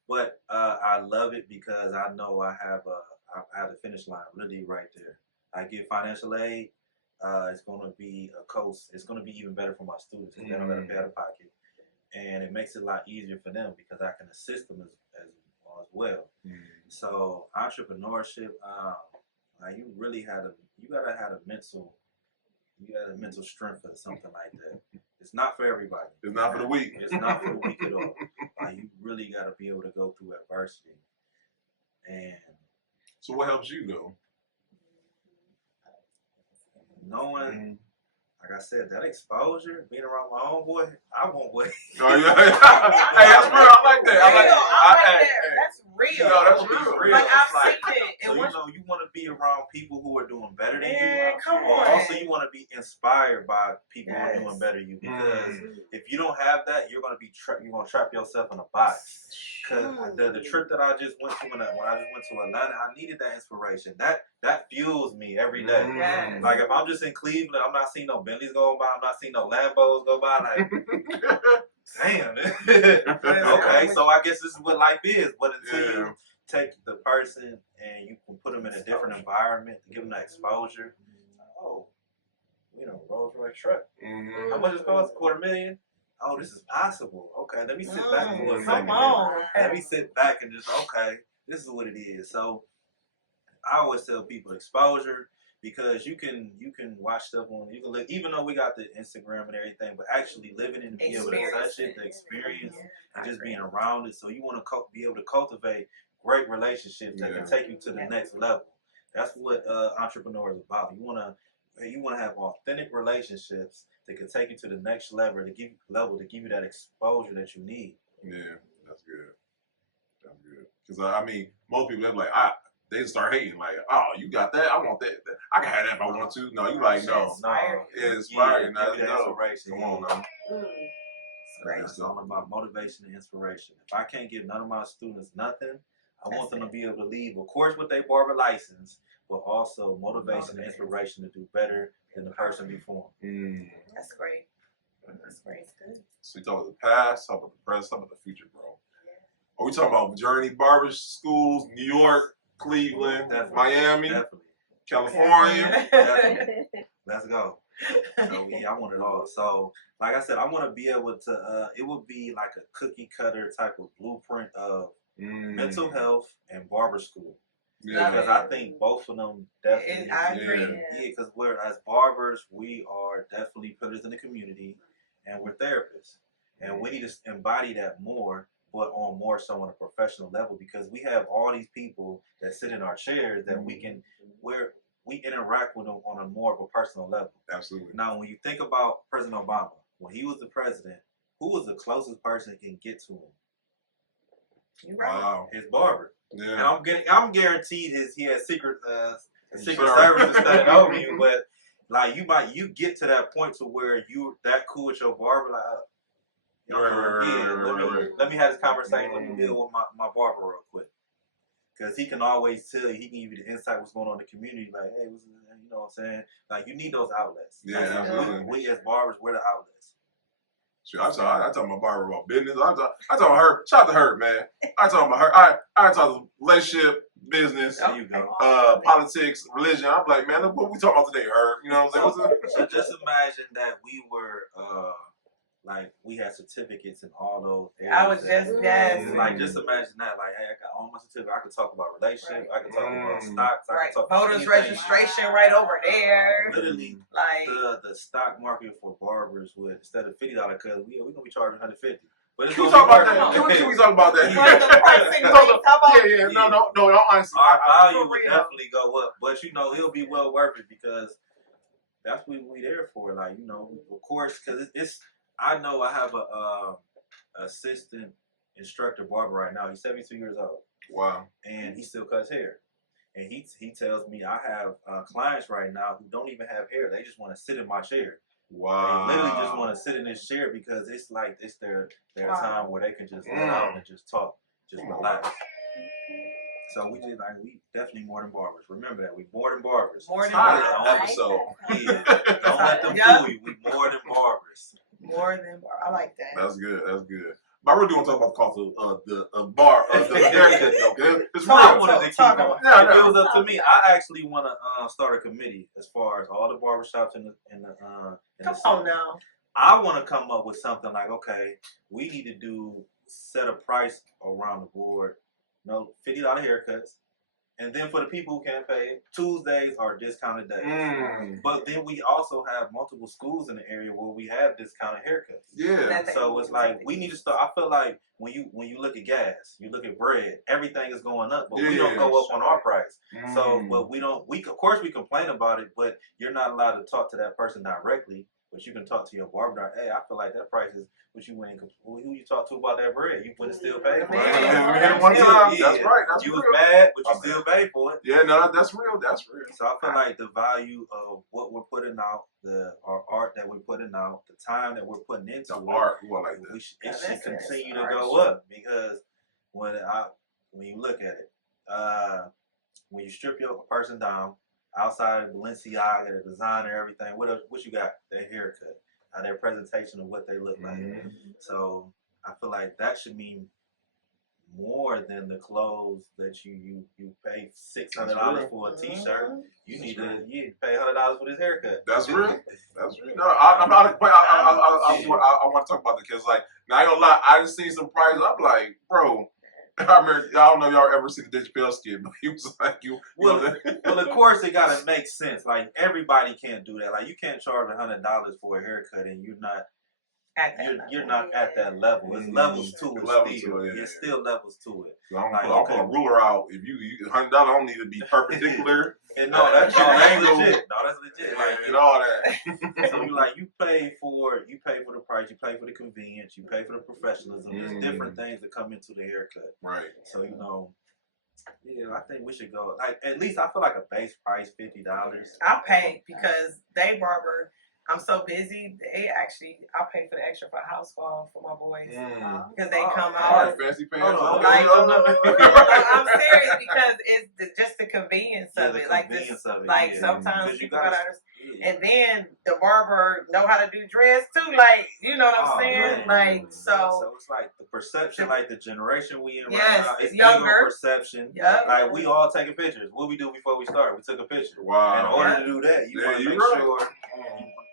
but I love it because I know I have the finish line really right there. I get financial aid. It's going to be a coast. It's going to be even better for my students because they don't let them pay out of pocket, and it makes it a lot easier for them because I can assist them as well. So entrepreneurship, like you really gotta have a mental strength for something like that. It's not for everybody. It's not for the weak. It's not for the weak at all. Like you really gotta be able to go through adversity. And So what helps you though? knowing, like I said, that exposure, being around my own boy, I won't wait. Oh yeah. Hey, that's real. I like that. I like I'm right that. there. That's real. No, that's real. Like, It's I've like, seen it. so And you once, know, you want to be around people who are doing better than man, you. come But on. also, you want to be inspired by people who are Yes. doing better than you. Because if you don't have that, you're gonna be you're gonna trap yourself in a box. Because the trip that I just went to when I just went to Atlanta, I needed that inspiration. That fuels me every day. Yes. Like if I'm just in Cleveland, I'm not seeing no Bentleys going by. I'm not seeing no Lambos go by. Like, damn. Okay, so I guess this is what life is. But until you take the person and you can put them in a different environment, give them that exposure. Oh, Rolls Royce truck. How much it cost? $250,000. Oh, this is possible. Okay, let me sit back for a second. Come on. Let me sit back and just this is what it is. So I always tell people exposure because you can watch stuff on you can live, even though we got the Instagram and everything, but actually living and be able to touch it, the experience, and just being around it. So you want to be able to cultivate great relationships that can take you to the next level. That's what entrepreneurs is about. You want to have authentic relationships that can take you to the next level to give you that exposure that you need. Yeah, that's good. That's good. Because I mean, most people they're like, they start hating like, oh, you got that? I want that. I can have that if I want to. No, you like no. Yeah, inspired. Give you that inspiration. Come on now. It's all about motivation and inspiration. If I can't give none of my students nothing, I want them to be able to leave, of course, with their barber license, but also motivation and inspiration to do better than the person before. That's great. That's great. So we talk about the past, talk about the present, talk about the future, bro. Are we talking about Journey Barber Schools, New York, Cleveland, Miami, California? Let's go. So yeah, I want it all. So like I said, I want to be able to. It would be like a cookie cutter type of blueprint of mental health and barber school. Yeah, because I think both of them definitely. I agree. Yeah, because we're as barbers, we are definitely pillars in the community, and we're therapists, and we need to embody that more, but on more so on a professional level, because we have all these people that sit in our chairs that we interact with them on a more of a personal level. Absolutely. Now, when you think about President Obama, when he was the president, who was the closest person that can get to him? You're right. Wow. His barber. Yeah. And I'm guaranteed he has secret service studying over you, but like you get to that point to where you that cool with your barber, like, let me have this conversation. Let me deal with my barber real quick. Because he can always tell you, he can give you the insight what's going on in the community. Like, hey, you know what I'm saying? Like, you need those outlets. Yeah, like, absolutely. We as barbers, we're the outlets. Sure, I talk my barber about business. I talk her. Shout out to her, man. I talk about her. I talk relationship, business, There you go. politics, religion. I'm like, man, look what we talking about today, her. You know what I'm saying? So just imagine that we were like we had certificates in all those areas. I was just like just imagine that. Like, hey, I got all my certificates. I could talk about relationship. I could talk about stocks. I could talk about voters anything. registration right over there. Literally, like the stock market for barbers would instead of $50, because we're gonna be charging $150. But it's Can we gonna talk be about that? worth it. Can we talk about that? But the pricing rates, how about No, honestly. Our value for would real. definitely go up, but it'll be well worth it, because that's what we there for. Like, of course, because it's I know I have a assistant instructor barber right now. He's 72 years old. Wow. And he still cuts hair. And he tells me I have clients right now who don't even have hair. They just want to sit in my chair. Wow. They literally just want to sit in this chair because it's like it's their time where they can just let out and just talk, just relax. So we definitely more than barbers. Remember that we more than barbers. More than Title barbers. episode. Yeah. Don't let them fool you. We more than barbers. More than bar. I like that. That's good. That's good. But I really want to talk about the cost of the haircut though. It's real. I wanted to keep talk going. Yeah, If it was up to me, I actually want to start a committee as far as all the barbershops in the Come city. on now. I want to come up with something like, okay, we need to set a price around the board. $50 haircuts. And then for the people who can't pay, Tuesdays are discounted days. But then we also have multiple schools in the area where we have discounted haircuts. Yeah. So it's like we need to start. I feel like when you look at gas, you look at bread, everything is going up, but we don't go up on our price. So, but we don't. Of course we complain about it, but you're not allowed to talk to that person directly. But you can talk to your barber. Hey, I feel like that price is what you ain't. Who you talk to about that bread? You wouldn't still pay for it. We hit it one time. Yeah. That's right. That's you real. was mad, but you still paid for it. Yeah, no, that's real. That's real. So I feel like the value of what we're putting out, our art that we're putting out, the time that we're putting into The it, art, like that. it should continue to art go should. up because when you look at it, when you strip your person down outside of Balenciaga, the designer, everything, what you got? Their haircut, their presentation of what they look like. So I feel like that should mean more than the clothes that you pay $600 for a T-shirt. You need to pay $100 for this haircut. That's real. That's real. No, I'm not. I want to talk about that because, like, now I ain't gonna lie. I just seen some prices. I'm like, bro. I remember. I don't know if y'all ever seen the Dave Chappelle skit, but he was like, Well, of course, it gotta make sense. Like everybody can't do that. Like you can't charge $100 for a haircut, and you're not at that level. It's levels to it still. It's still levels to it. So I'll put a ruler out. If you $100, I don't need to be perpendicular. And that's legit. No, that's legit. And all that. So you pay for the price, you pay for the convenience, you pay for the professionalism. There's different things that come into the haircut. Right. So I think we should go at least I feel like a base price $50. I pay because barber. I'm so busy. I pay for the extra for house call for my boys because they come out. All right, fancy pants. I'm serious because it's just the convenience of it. Sometimes people gotta understand. And then the barber know how to do dreads too. You know what I'm saying? Man. So it's like the perception, like the generation we in right now. It's younger perception. Yep. Like we all taking pictures. What we do before we start? We took a picture. Wow. In order to do that, you want to make sure.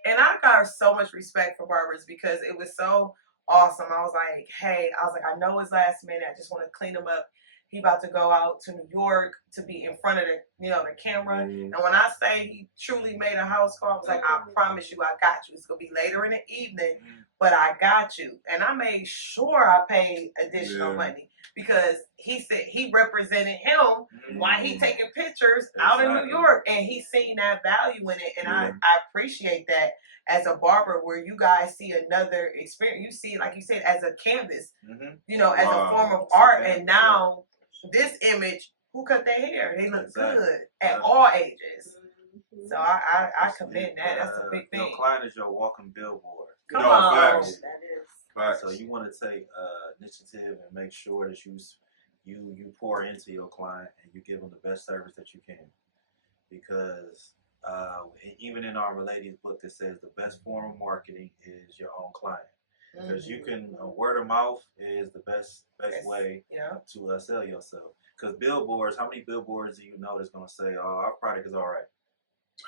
And I got so much respect for barbers because it was so awesome. I was like, I know it's last minute. I just want to clean him up. He about to go out to New York to be in front of the camera. And when I say he truly made a house call, I was like, I promise you, I got you. It's gonna be later in the evening, but I got you. And I made sure I paid additional money because he said he represented him while he taking pictures out in New York, and he seen that value in it. And I appreciate that as a barber, where you guys see another experience. You see, like you said, as a canvas, as a form of art. And now this image, who cut their hair? They look good at all ages. So I commend that. That's a big thing. Your client is your walking billboard. Come on. That is. So you want to take initiative and make sure that you pour into your client and you give them the best service that you can, because even in our ladies book that says the best form of marketing is your own client, because you can word of mouth is the best way to sell yourself. Because billboards, how many billboards do you know that's going to say, "Oh, our product is all right"?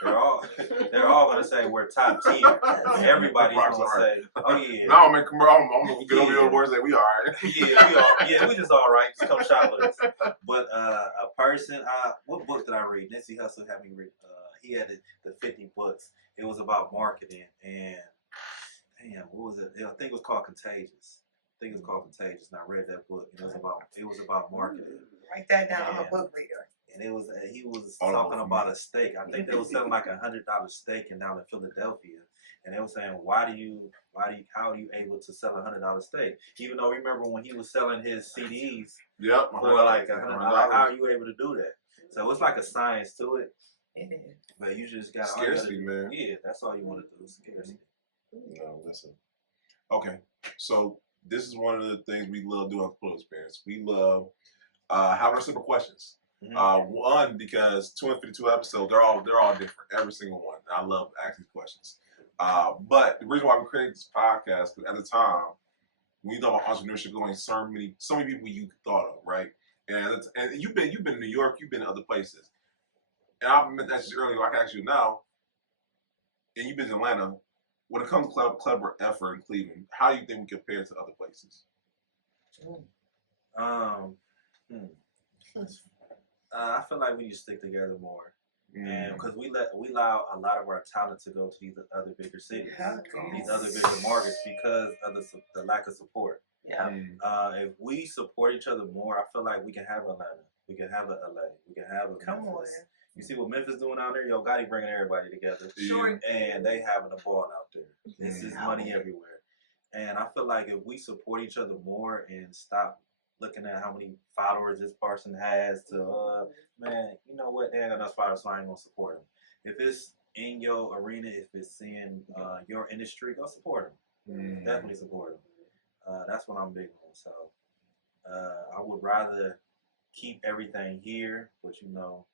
They're all gonna say we're top tier. Everybody's gonna say, "Oh yeah." No, I'm gonna get over your words that we are. We just all right. Just come shop with us. But a person, what book did I read? Nipsey Hussle had me read. He had the 50 books. It was about marketing, and damn, what was it? I think it was called Contagious. And I read that book. And it was about marketing. Write that down. I'm a book reader. And he was talking about a steak. I think they were selling like $100 steak down in Philadelphia. And they were saying, how are you able to sell $100 steak? Even though remember when he was selling his CDs for like $100, how are you able to do that? So it's like a science to it. But you just got scarcity, man. Yeah, that's all you want to do is scarcity. No, listen. Okay, so this is one of the things we love doing at the Pull Experience. We love having our simple questions. One, because 252 episodes, they're all different, every single one. I love asking questions. But the reason why we created this podcast, because at the time, when you thought about entrepreneurship, going so many people you thought of, right? And you've been in New York, you've been in other places. And I meant that earlier, I can ask you now, and you've been in Atlanta. When it comes to clever effort in Cleveland, how do you think we compare to other places? I feel like we need to stick together more, and because we allow a lot of our talent to go to these other bigger cities, these other bigger markets, because of the lack of support. Yeah. If we support each other more, I feel like we can have Atlanta, we can have a LA, we can have a Come Memphis. on. You see what Memphis doing out there? Yo, Gotti bringing everybody together. Sure. And they having a ball out there. This is money everywhere. And I feel like if we support each other more and stop looking at how many followers this person has to, man, you know what? They ain't got enough followers, so I ain't going to support them. If it's in your arena, if it's in your industry, go support them. Definitely support them. That's what I'm big on. So I would rather keep everything here, but you know,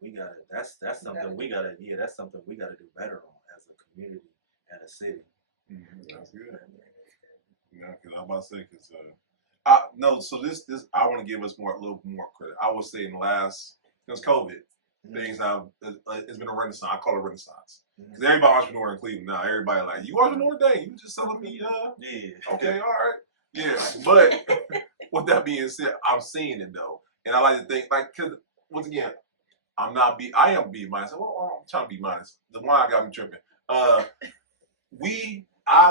we gotta. That's something we gotta. Yeah, that's something we gotta do better on as a community and a city. That's good. Yeah, because I'm about to say, no. So this I want to give us a little more credit. I would say since COVID, things have it's been a renaissance. I call it a renaissance because everybody entrepreneur in Cleveland now. Everybody like, you entrepreneur day. You just telling me Yeah. Okay, all right. Yeah, but with that being said, I'm seeing it though, and I like to think because once again. I am B minus. Well, I'm trying to be minus. The one I got me tripping. I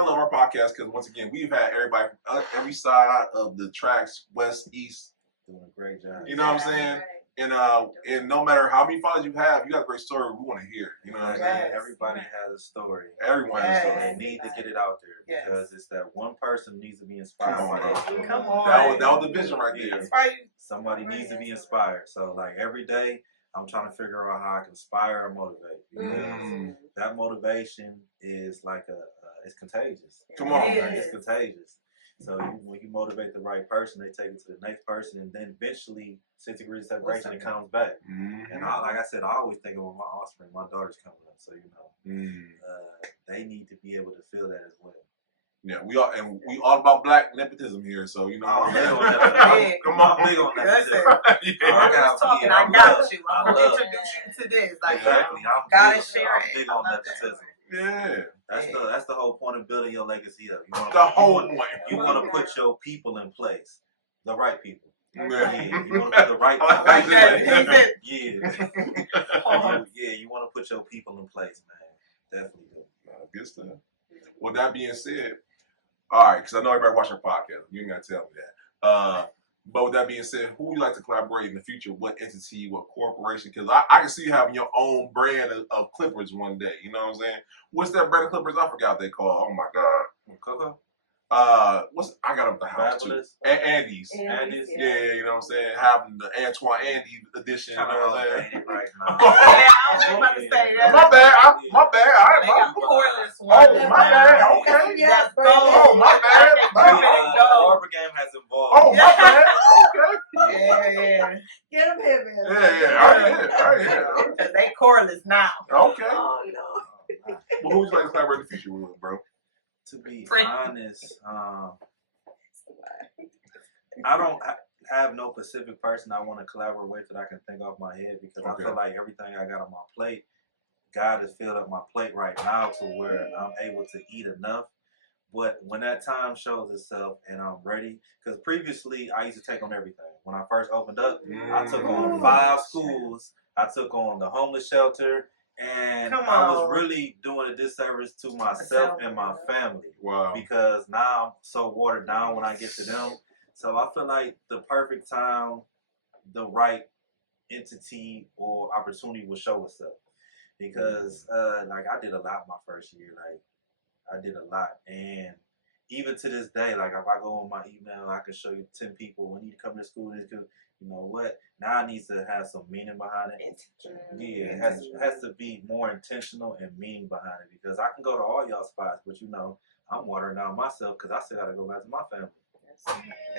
love our podcast because once again, we've had everybody from every side of the tracks, west, east. Doing a great job. You know what I'm saying? And no matter how many followers you have, you got a great story. We want to hear. You know what I'm saying? Everybody has a story. Everyone has a story. They need to get it out there because it's that one person needs to be inspired. Come on. That was the vision right there. Somebody needs to be inspired. So like every day, I'm trying to figure out how I can inspire or motivate. That motivation is like it's contagious. Come on. It's contagious. So when you motivate the right person, they take it to the next person, and then eventually, 6 degrees of separation, it comes back. And like I said, I always think of my offspring. My daughter's coming up, so you know, they need to be able to feel that as well. Yeah, we all about black nepotism here, so you know. I'm big on nepotism. Come on, big on nepotism. I got you. I'm gonna introduce you to this. Like, exactly. Gotta share it. I'm big on nepotism. Yeah. That's the whole point of building your legacy up. You want to put your people in place, the right people. Yeah, you want to put the right people. Yeah, you want to put your people in place, man. Definitely do. Good stuff. Well, that being said, all right, because I know everybody watching our podcast. You ain't got to tell me that. But with that being said, who would you like to collaborate in the future? What entity, what corporation? Because I can see you having your own brand of clippers one day. You know what I'm saying? What's that brand of clippers? I forgot what they call. Oh, my God. Coco? I got them at the house, Fabulous. too. Andy's. Andy's? Yeah, you know what I'm saying? Having the Antwan Andy edition. You know what I'm saying? Right now. I was about to say that. My bad. My bad. All right, They got cordless Oh, ones. my bad. Okay. Yes, Oh, my bad. Barber game has evolved. Oh, my bad. Okay. Yeah. Get him here, man. Yeah. All right. Because they cordless now. Okay. Oh, no. Well, who would you like to collaborate in the future with, bro? To be honest, I don't have no specific person I want to collaborate with that I can think off my head because I feel like everything I got on my plate, God has filled up my plate right now to where I'm able to eat enough. But when that time shows itself and I'm ready, because previously I used to take on everything. When I first opened up, I took on 5 schools. I took on the homeless shelter. And I was really doing a disservice to myself and my family. Wow. Because now I'm so watered down when I get to them. So I feel like the perfect time, the right entity or opportunity will show itself. Because like I did a lot my first year. Like I did a lot. And even to this day, like if I go on my email, I can show you 10 people who need to come to school. You know what? Now it needs to have some meaning behind it. Yeah, it has to be more intentional and meaning behind it, because I can go to all y'all spots, but you know, I'm watering down myself because I still got to go back to my family.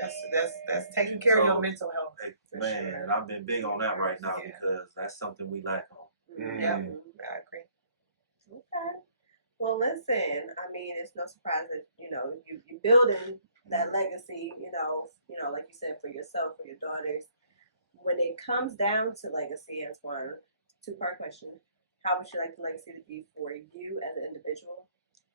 That's taking care of your mental health. Hey, man, sure. And I've been big on that right now because that's something we lack on. Yeah, I agree. Okay. Well, listen. I mean, it's no surprise that you building that legacy. Like you said, for yourself, for your daughters. When it comes down to legacy, Antwan, two-part question: how would you like the legacy to be for you as an individual,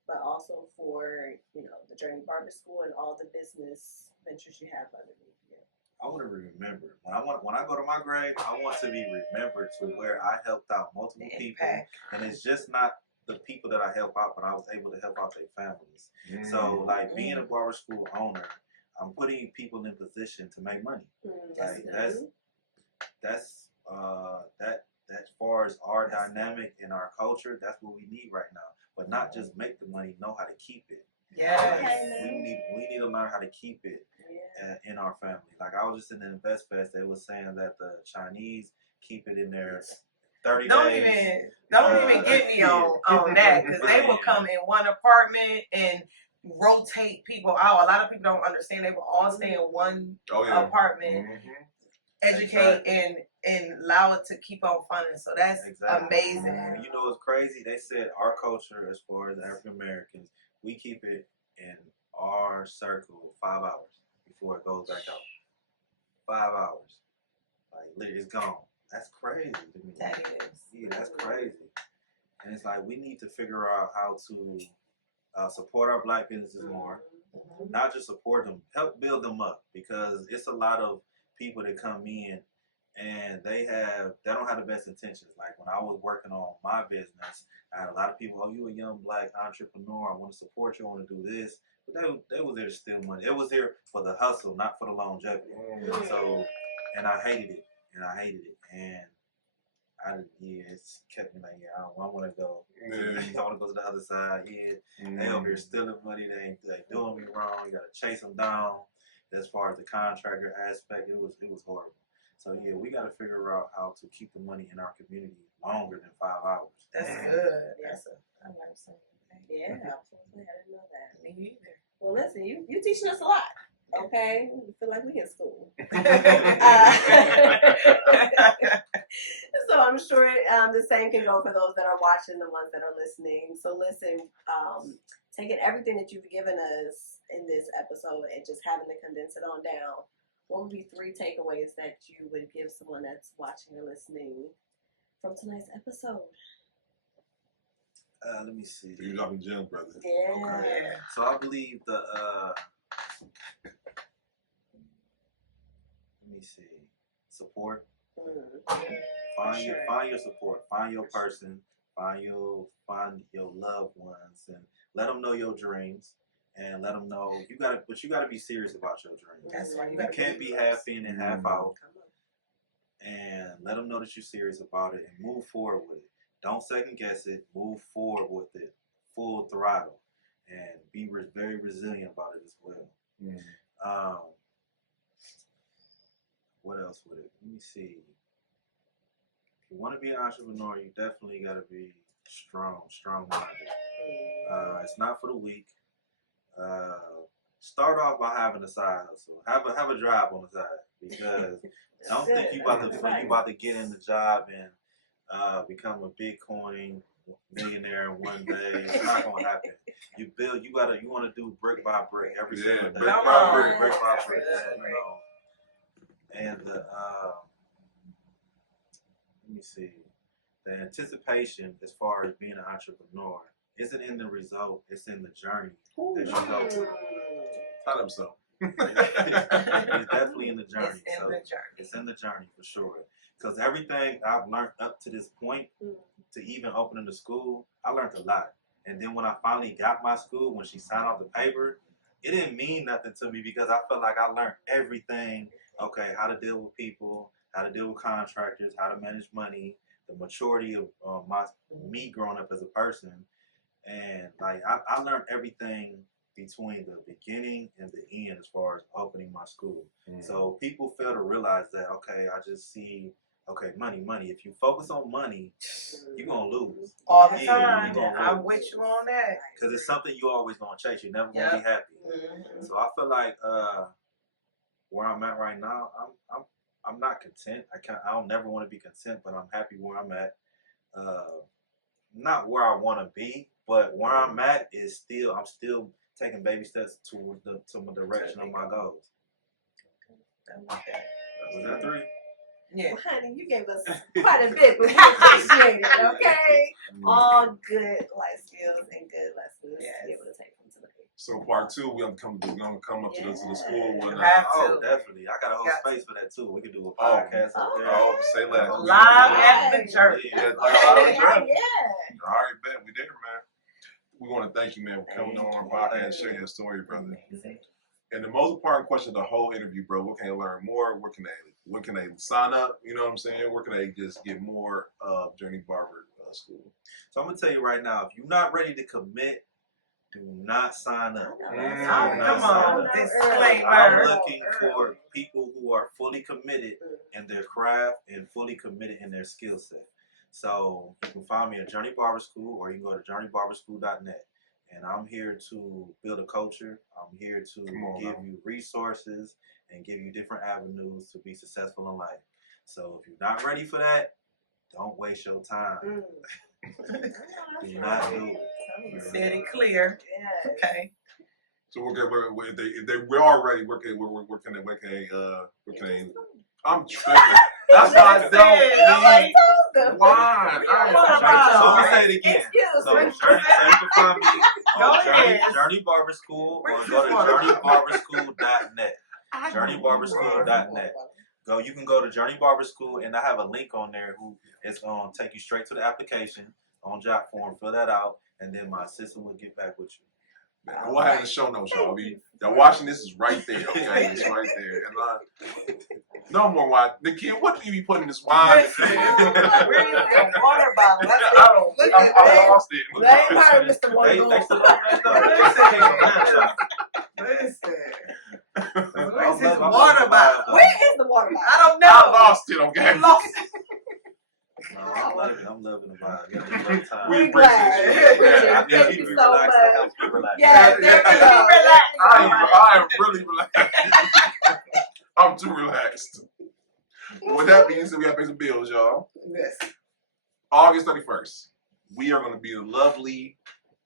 but also for the Journey Barber School and all the business ventures you have underneath you? I want to be remembered. When I go to my grave, I want to be remembered to where I helped out multiple people, and it's just not the people that I help out, but I was able to help out their families. So, like being a barber school owner, I'm putting people in position to make money. Like that's as far as our dynamic in our culture, that's what we need right now. But not just make the money, know how to keep it. Yeah, we need to learn how to keep it in our family. Like I was just in the Invest Fest, they was saying that the Chinese keep it in there 30 days. Don't even get me on that, because they will come in one apartment and rotate people out. A lot of people don't understand. They will all stay in one apartment, educate and allow it to keep on funding. So that's amazing. You know what's crazy? They said our culture, as far as African Americans, we keep it in our circle 5 hours before it goes back out. 5 hours. Like, it's gone. That's crazy to me. That is. Yeah, that's crazy. And it's like we need to figure out how to support our black businesses more. Not just support them, help build them up, because it's a lot of people that come in and they don't have the best intentions. Like when I was working on my business, I had a lot of people, oh, you a young black entrepreneur, I want to support you, I want to do this. But they was there to steal money. It was here for the hustle, not for the longevity. So, and I hated it. And it's kept me like, I want to go. I want to go to the other side. They over here stealing money. They doing me wrong. You got to chase them down. As far as the contractor aspect, it was horrible. So we got to figure out how to keep the money in our community longer than 5 hours. That's good. I like something. Yeah, absolutely. I didn't know that. Me either. Well, listen, you teaching us a lot. Okay, we feel like we in school. So I'm sure the same can go for those that are watching, the ones that are listening. So listen, taking everything that you've given us in this episode and just having to condense it on down, what would be 3 takeaways that you would give someone that's watching or listening from tonight's episode? Let me see. You're dropping gems, brother. Yeah. Okay. So I believe let me see. Support. Find your support. Find your person. Find your loved ones, and let them know your dreams. And let them know you gotta be serious about your dreams. That's right. You can't be half in and half out. And let them know that you're serious about it and move forward with it. Don't second guess it. Move forward with it, full throttle, and be very resilient about it as well. What else would it? Let me see. If you want to be an entrepreneur, you definitely got to be strong-minded. It's not for the weak. Start off by having a side hustle. Have a job on the side, because don't think you about to get in the job and become a Bitcoin millionaire in one day. It's not gonna happen. You want to do brick by brick every single day. Brick by brick. And let me see. The anticipation as far as being an entrepreneur isn't in the result, it's in the journey that you go through. Tell them so. It's definitely in the journey. It's in the journey for sure. Because everything I've learned up to this point, to even opening the school, I learned a lot. And then when I finally got my school, when she signed off the paper, it didn't mean nothing to me, because I felt like I learned everything. Okay, how to deal with people, how to deal with contractors, how to manage money, the maturity of me growing up as a person. And like I learned everything between the beginning and the end as far as opening my school. So people fail to realize that, okay, I just see, okay, money. If you focus on money, you're going to lose. All the Yeah, time. you're gonna I'm lose. with you on that. Because it's something you always going to chase. You're never going to be happy. So I feel like where I'm at right now, I'm not content. I don't never want to be content, but I'm happy where I'm at. Not where I want to be, but where I'm at is I'm still taking baby steps towards the direction of my goals. Was that 3? Yeah. Well, honey, you gave us quite a bit, but we appreciate it, okay? All good life skills and good lessons to be able to take from tonight. So part 2, we're gonna come up to the school one. Oh, definitely. I got a whole space for that too. We could do a podcast up there. Oh, say less. Live at the church. Yeah, Yeah. All right, bet we there, man. We want to thank you, man, for coming on our podcast and sharing your story, brother. And the most important question of the whole interview, bro, what can they learn more? What can they sign up? You know what I'm saying? Where can they just get more of Journey Barber School? So I'm gonna tell you right now, if you're not ready to commit, do not sign up. Come on. Disclaimer. I'm looking for people who are fully committed in their craft and fully committed in their skill set. So you can find me at Journey Barber School, or you can go to journeybarberschool.net. And I'm here to build a culture. I'm here to give you resources and give you different avenues to be successful in life. So if you're not ready for that, don't waste your time. Do not do it. You said it clear. Okay. So if they are ready, where can they? I'm tripping. That's why I don't need wine. So let me say it again. So Excuse you can find me on Journey Barber School, or go to journeybarberschool.net. Journeybarberschool.net. You can go to Journey Barber School, and I have a link on there who is going to take you straight to the application on job form. Fill that out, and then my assistant will get back with you. Man, we'll have the show notes, y'all. Y'all watching this is right there, okay? It's right there. And no more wine. Nikia, what do you be putting in this wine? Where is that water bottle? I lost it. They ain't heard Mr. One They Gold. still on Listen. I'm Where's his loving water the bottle? vibe, Where is the water bottle? I don't know. I lost it, okay? You lost it. No, I'm loving the vibe. You have a great time. We We're glad. appreciate you. Yeah, I thank need you to be so relaxed. much. It helps me relax. Yeah, there we go. Relax. I am really relaxed. I'm too relaxed. With that being said, we got to pay some bills, y'all. Yes. August 31st, we are going to be in lovely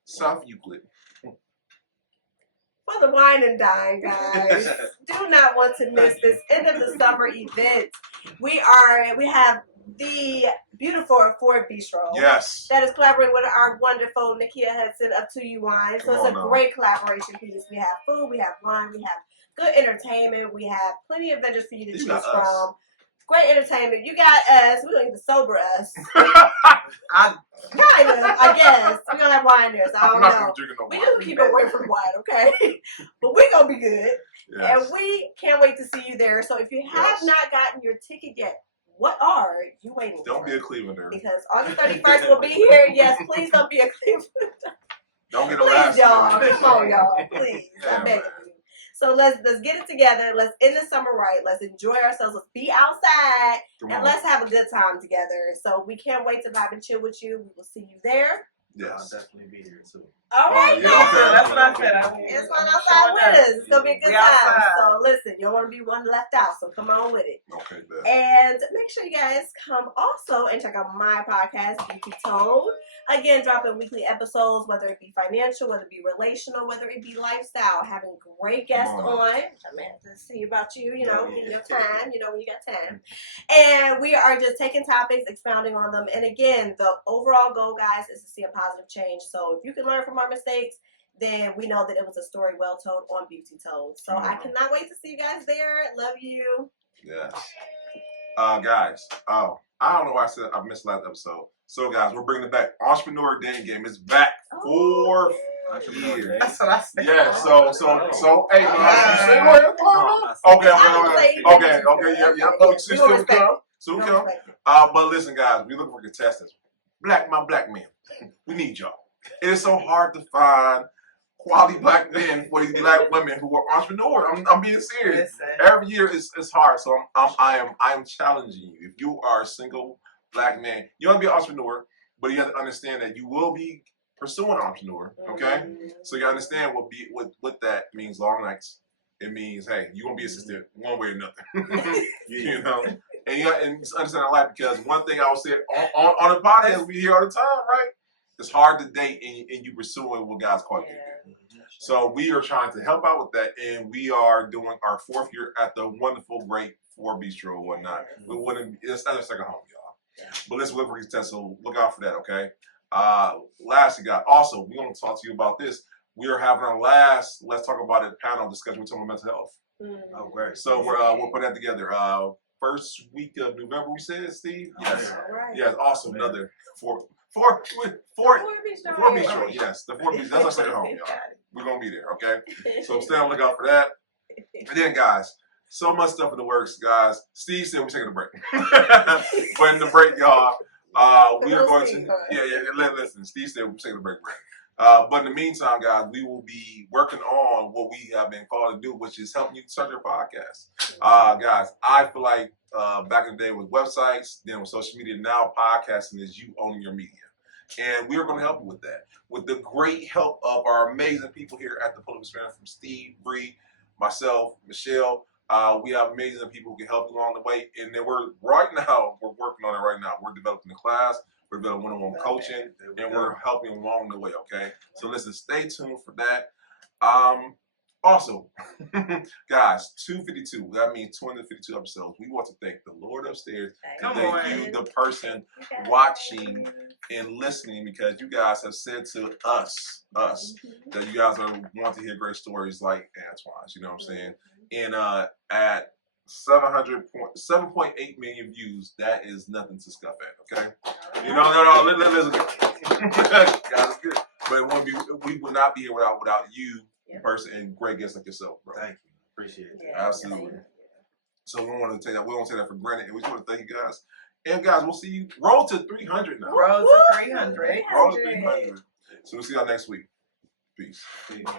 South Euclid. For the wine and dine, guys. Do not want to miss this end of the summer event. We have the beautiful Ford Bistro. Yes. That is collaborating with our wonderful Nikia Hudson of To You Wine. So it's a great collaboration piece. We have food, we have wine, we have good entertainment, we have plenty of vendors for you to choose from. Great entertainment. You got us. We don't even sober us. Kind of, I guess. We're going to have wine there, so I don't know. We do keep away from wine, okay? But we're going to be good. Yes. And we can't wait to see you there. So if you have not gotten your ticket yet, what are you waiting for? Don't be a Clevelander. Because August 31st will be here. Yes, please don't be a Clevelander. Don't get a Please, y'all. Come on, y'all. Please. Yeah, I'm begging you. So let's get it together. Let's end the summer right. Let's enjoy ourselves. Let's be outside. And let's have a good time together. So we can't wait to vibe and chill with you. We will see you there. Yes. I'll definitely be here too. All right, yeah, now. That's what I said. It's fun outside with us. It's going to be a good time. So listen, you don't want to be one left out. So come on with it. Okay, bet. And make sure you guys come also and check out my podcast, Beauty Told. Again, dropping weekly episodes, whether it be financial, whether it be relational, whether it be lifestyle. Having great guests on. I'm have to see about you, in your time, when you got time. And we are just taking topics, expounding on them. And again, the overall goal, guys, is to see a positive change. So if you can learn from our mistakes, then we know that it was a story well told on Beauty Told. So I cannot wait to see you guys there. Love you. Yes. Guys, I don't know why I missed last episode. So guys, we're bringing it back. Entrepreneur Day Game is back for years. That's what I said. Yeah. So hey, okay. Still come. But listen, guys, we looking for contestants. My black men. We need y'all. It is so hard to find quality black men for these black women who are entrepreneurs. I'm being serious. Listen. Every year it's hard, so I am challenging you. If you are a single black man, you want to be an entrepreneur, but you have to understand that you will be pursuing an entrepreneur. Okay, so you understand what that means. Long nights. It means, hey, you're gonna be assistant one way or another. You know, and just understand that life, because one thing I would say on the podcast we hear all the time, right? It's hard to date and you pursuing what God's called you to do. So we are trying to help out with that, and we are doing our 4th year at the wonderful, great 4 Bistro and whatnot. We wouldn't. It's not just like a home, y'all. But let's look for these tests. So look out for that, okay? Lastly, God, also we want to talk to you about this. We are having our last Let's Talk About It panel discussion. We're talking about mental health. Oh, great. So we're putting that together. First week of November, we said, Steve. Yes. Right. Yes. Also another four Bistro. Yes, the 4 Bistro. That's our second home, y'all. We're gonna be there, okay? So stay on the lookout for that. And then, guys, so much stuff in the works, guys. Steve said we're taking a break. But in the break, y'all, we are going to. Listen, Steve said we're taking a break. But in the meantime, guys, we will be working on what we have been called to do, which is helping you start your podcast. Guys, I feel like back in the day with websites, then with social media, now podcasting is you owning your media. And we are going to help you with that. With the great help of our amazing people here at the Pull-Up Experience, from Steve, Bree, myself, Michelle. We have amazing people who can help you along the way. And then we're working on it right now. We're developing the class. We're doing one-on-one coaching, and we're helping along the way, okay? So listen, stay tuned for that. Also, guys, 252, that means 252 episodes. We want to thank the Lord upstairs, and thank you, the person watching and listening, because you guys have said to us, that you guys want to hear great stories like Antwan's, you know what I'm saying? And at 7.8 million views, that is nothing to scuff at, okay? You know, no, listen. Guys, it's good. But we would not be here without you, person, and great guests like yourself, bro. Thank you. Appreciate it. Absolutely. So we want to take that. We don't take that for granted. And we just want to thank you guys. And guys, we'll see you. Roll to 300 now. Roll to 300. Roll to 300. So we'll see y'all next week. Peace. Yeah.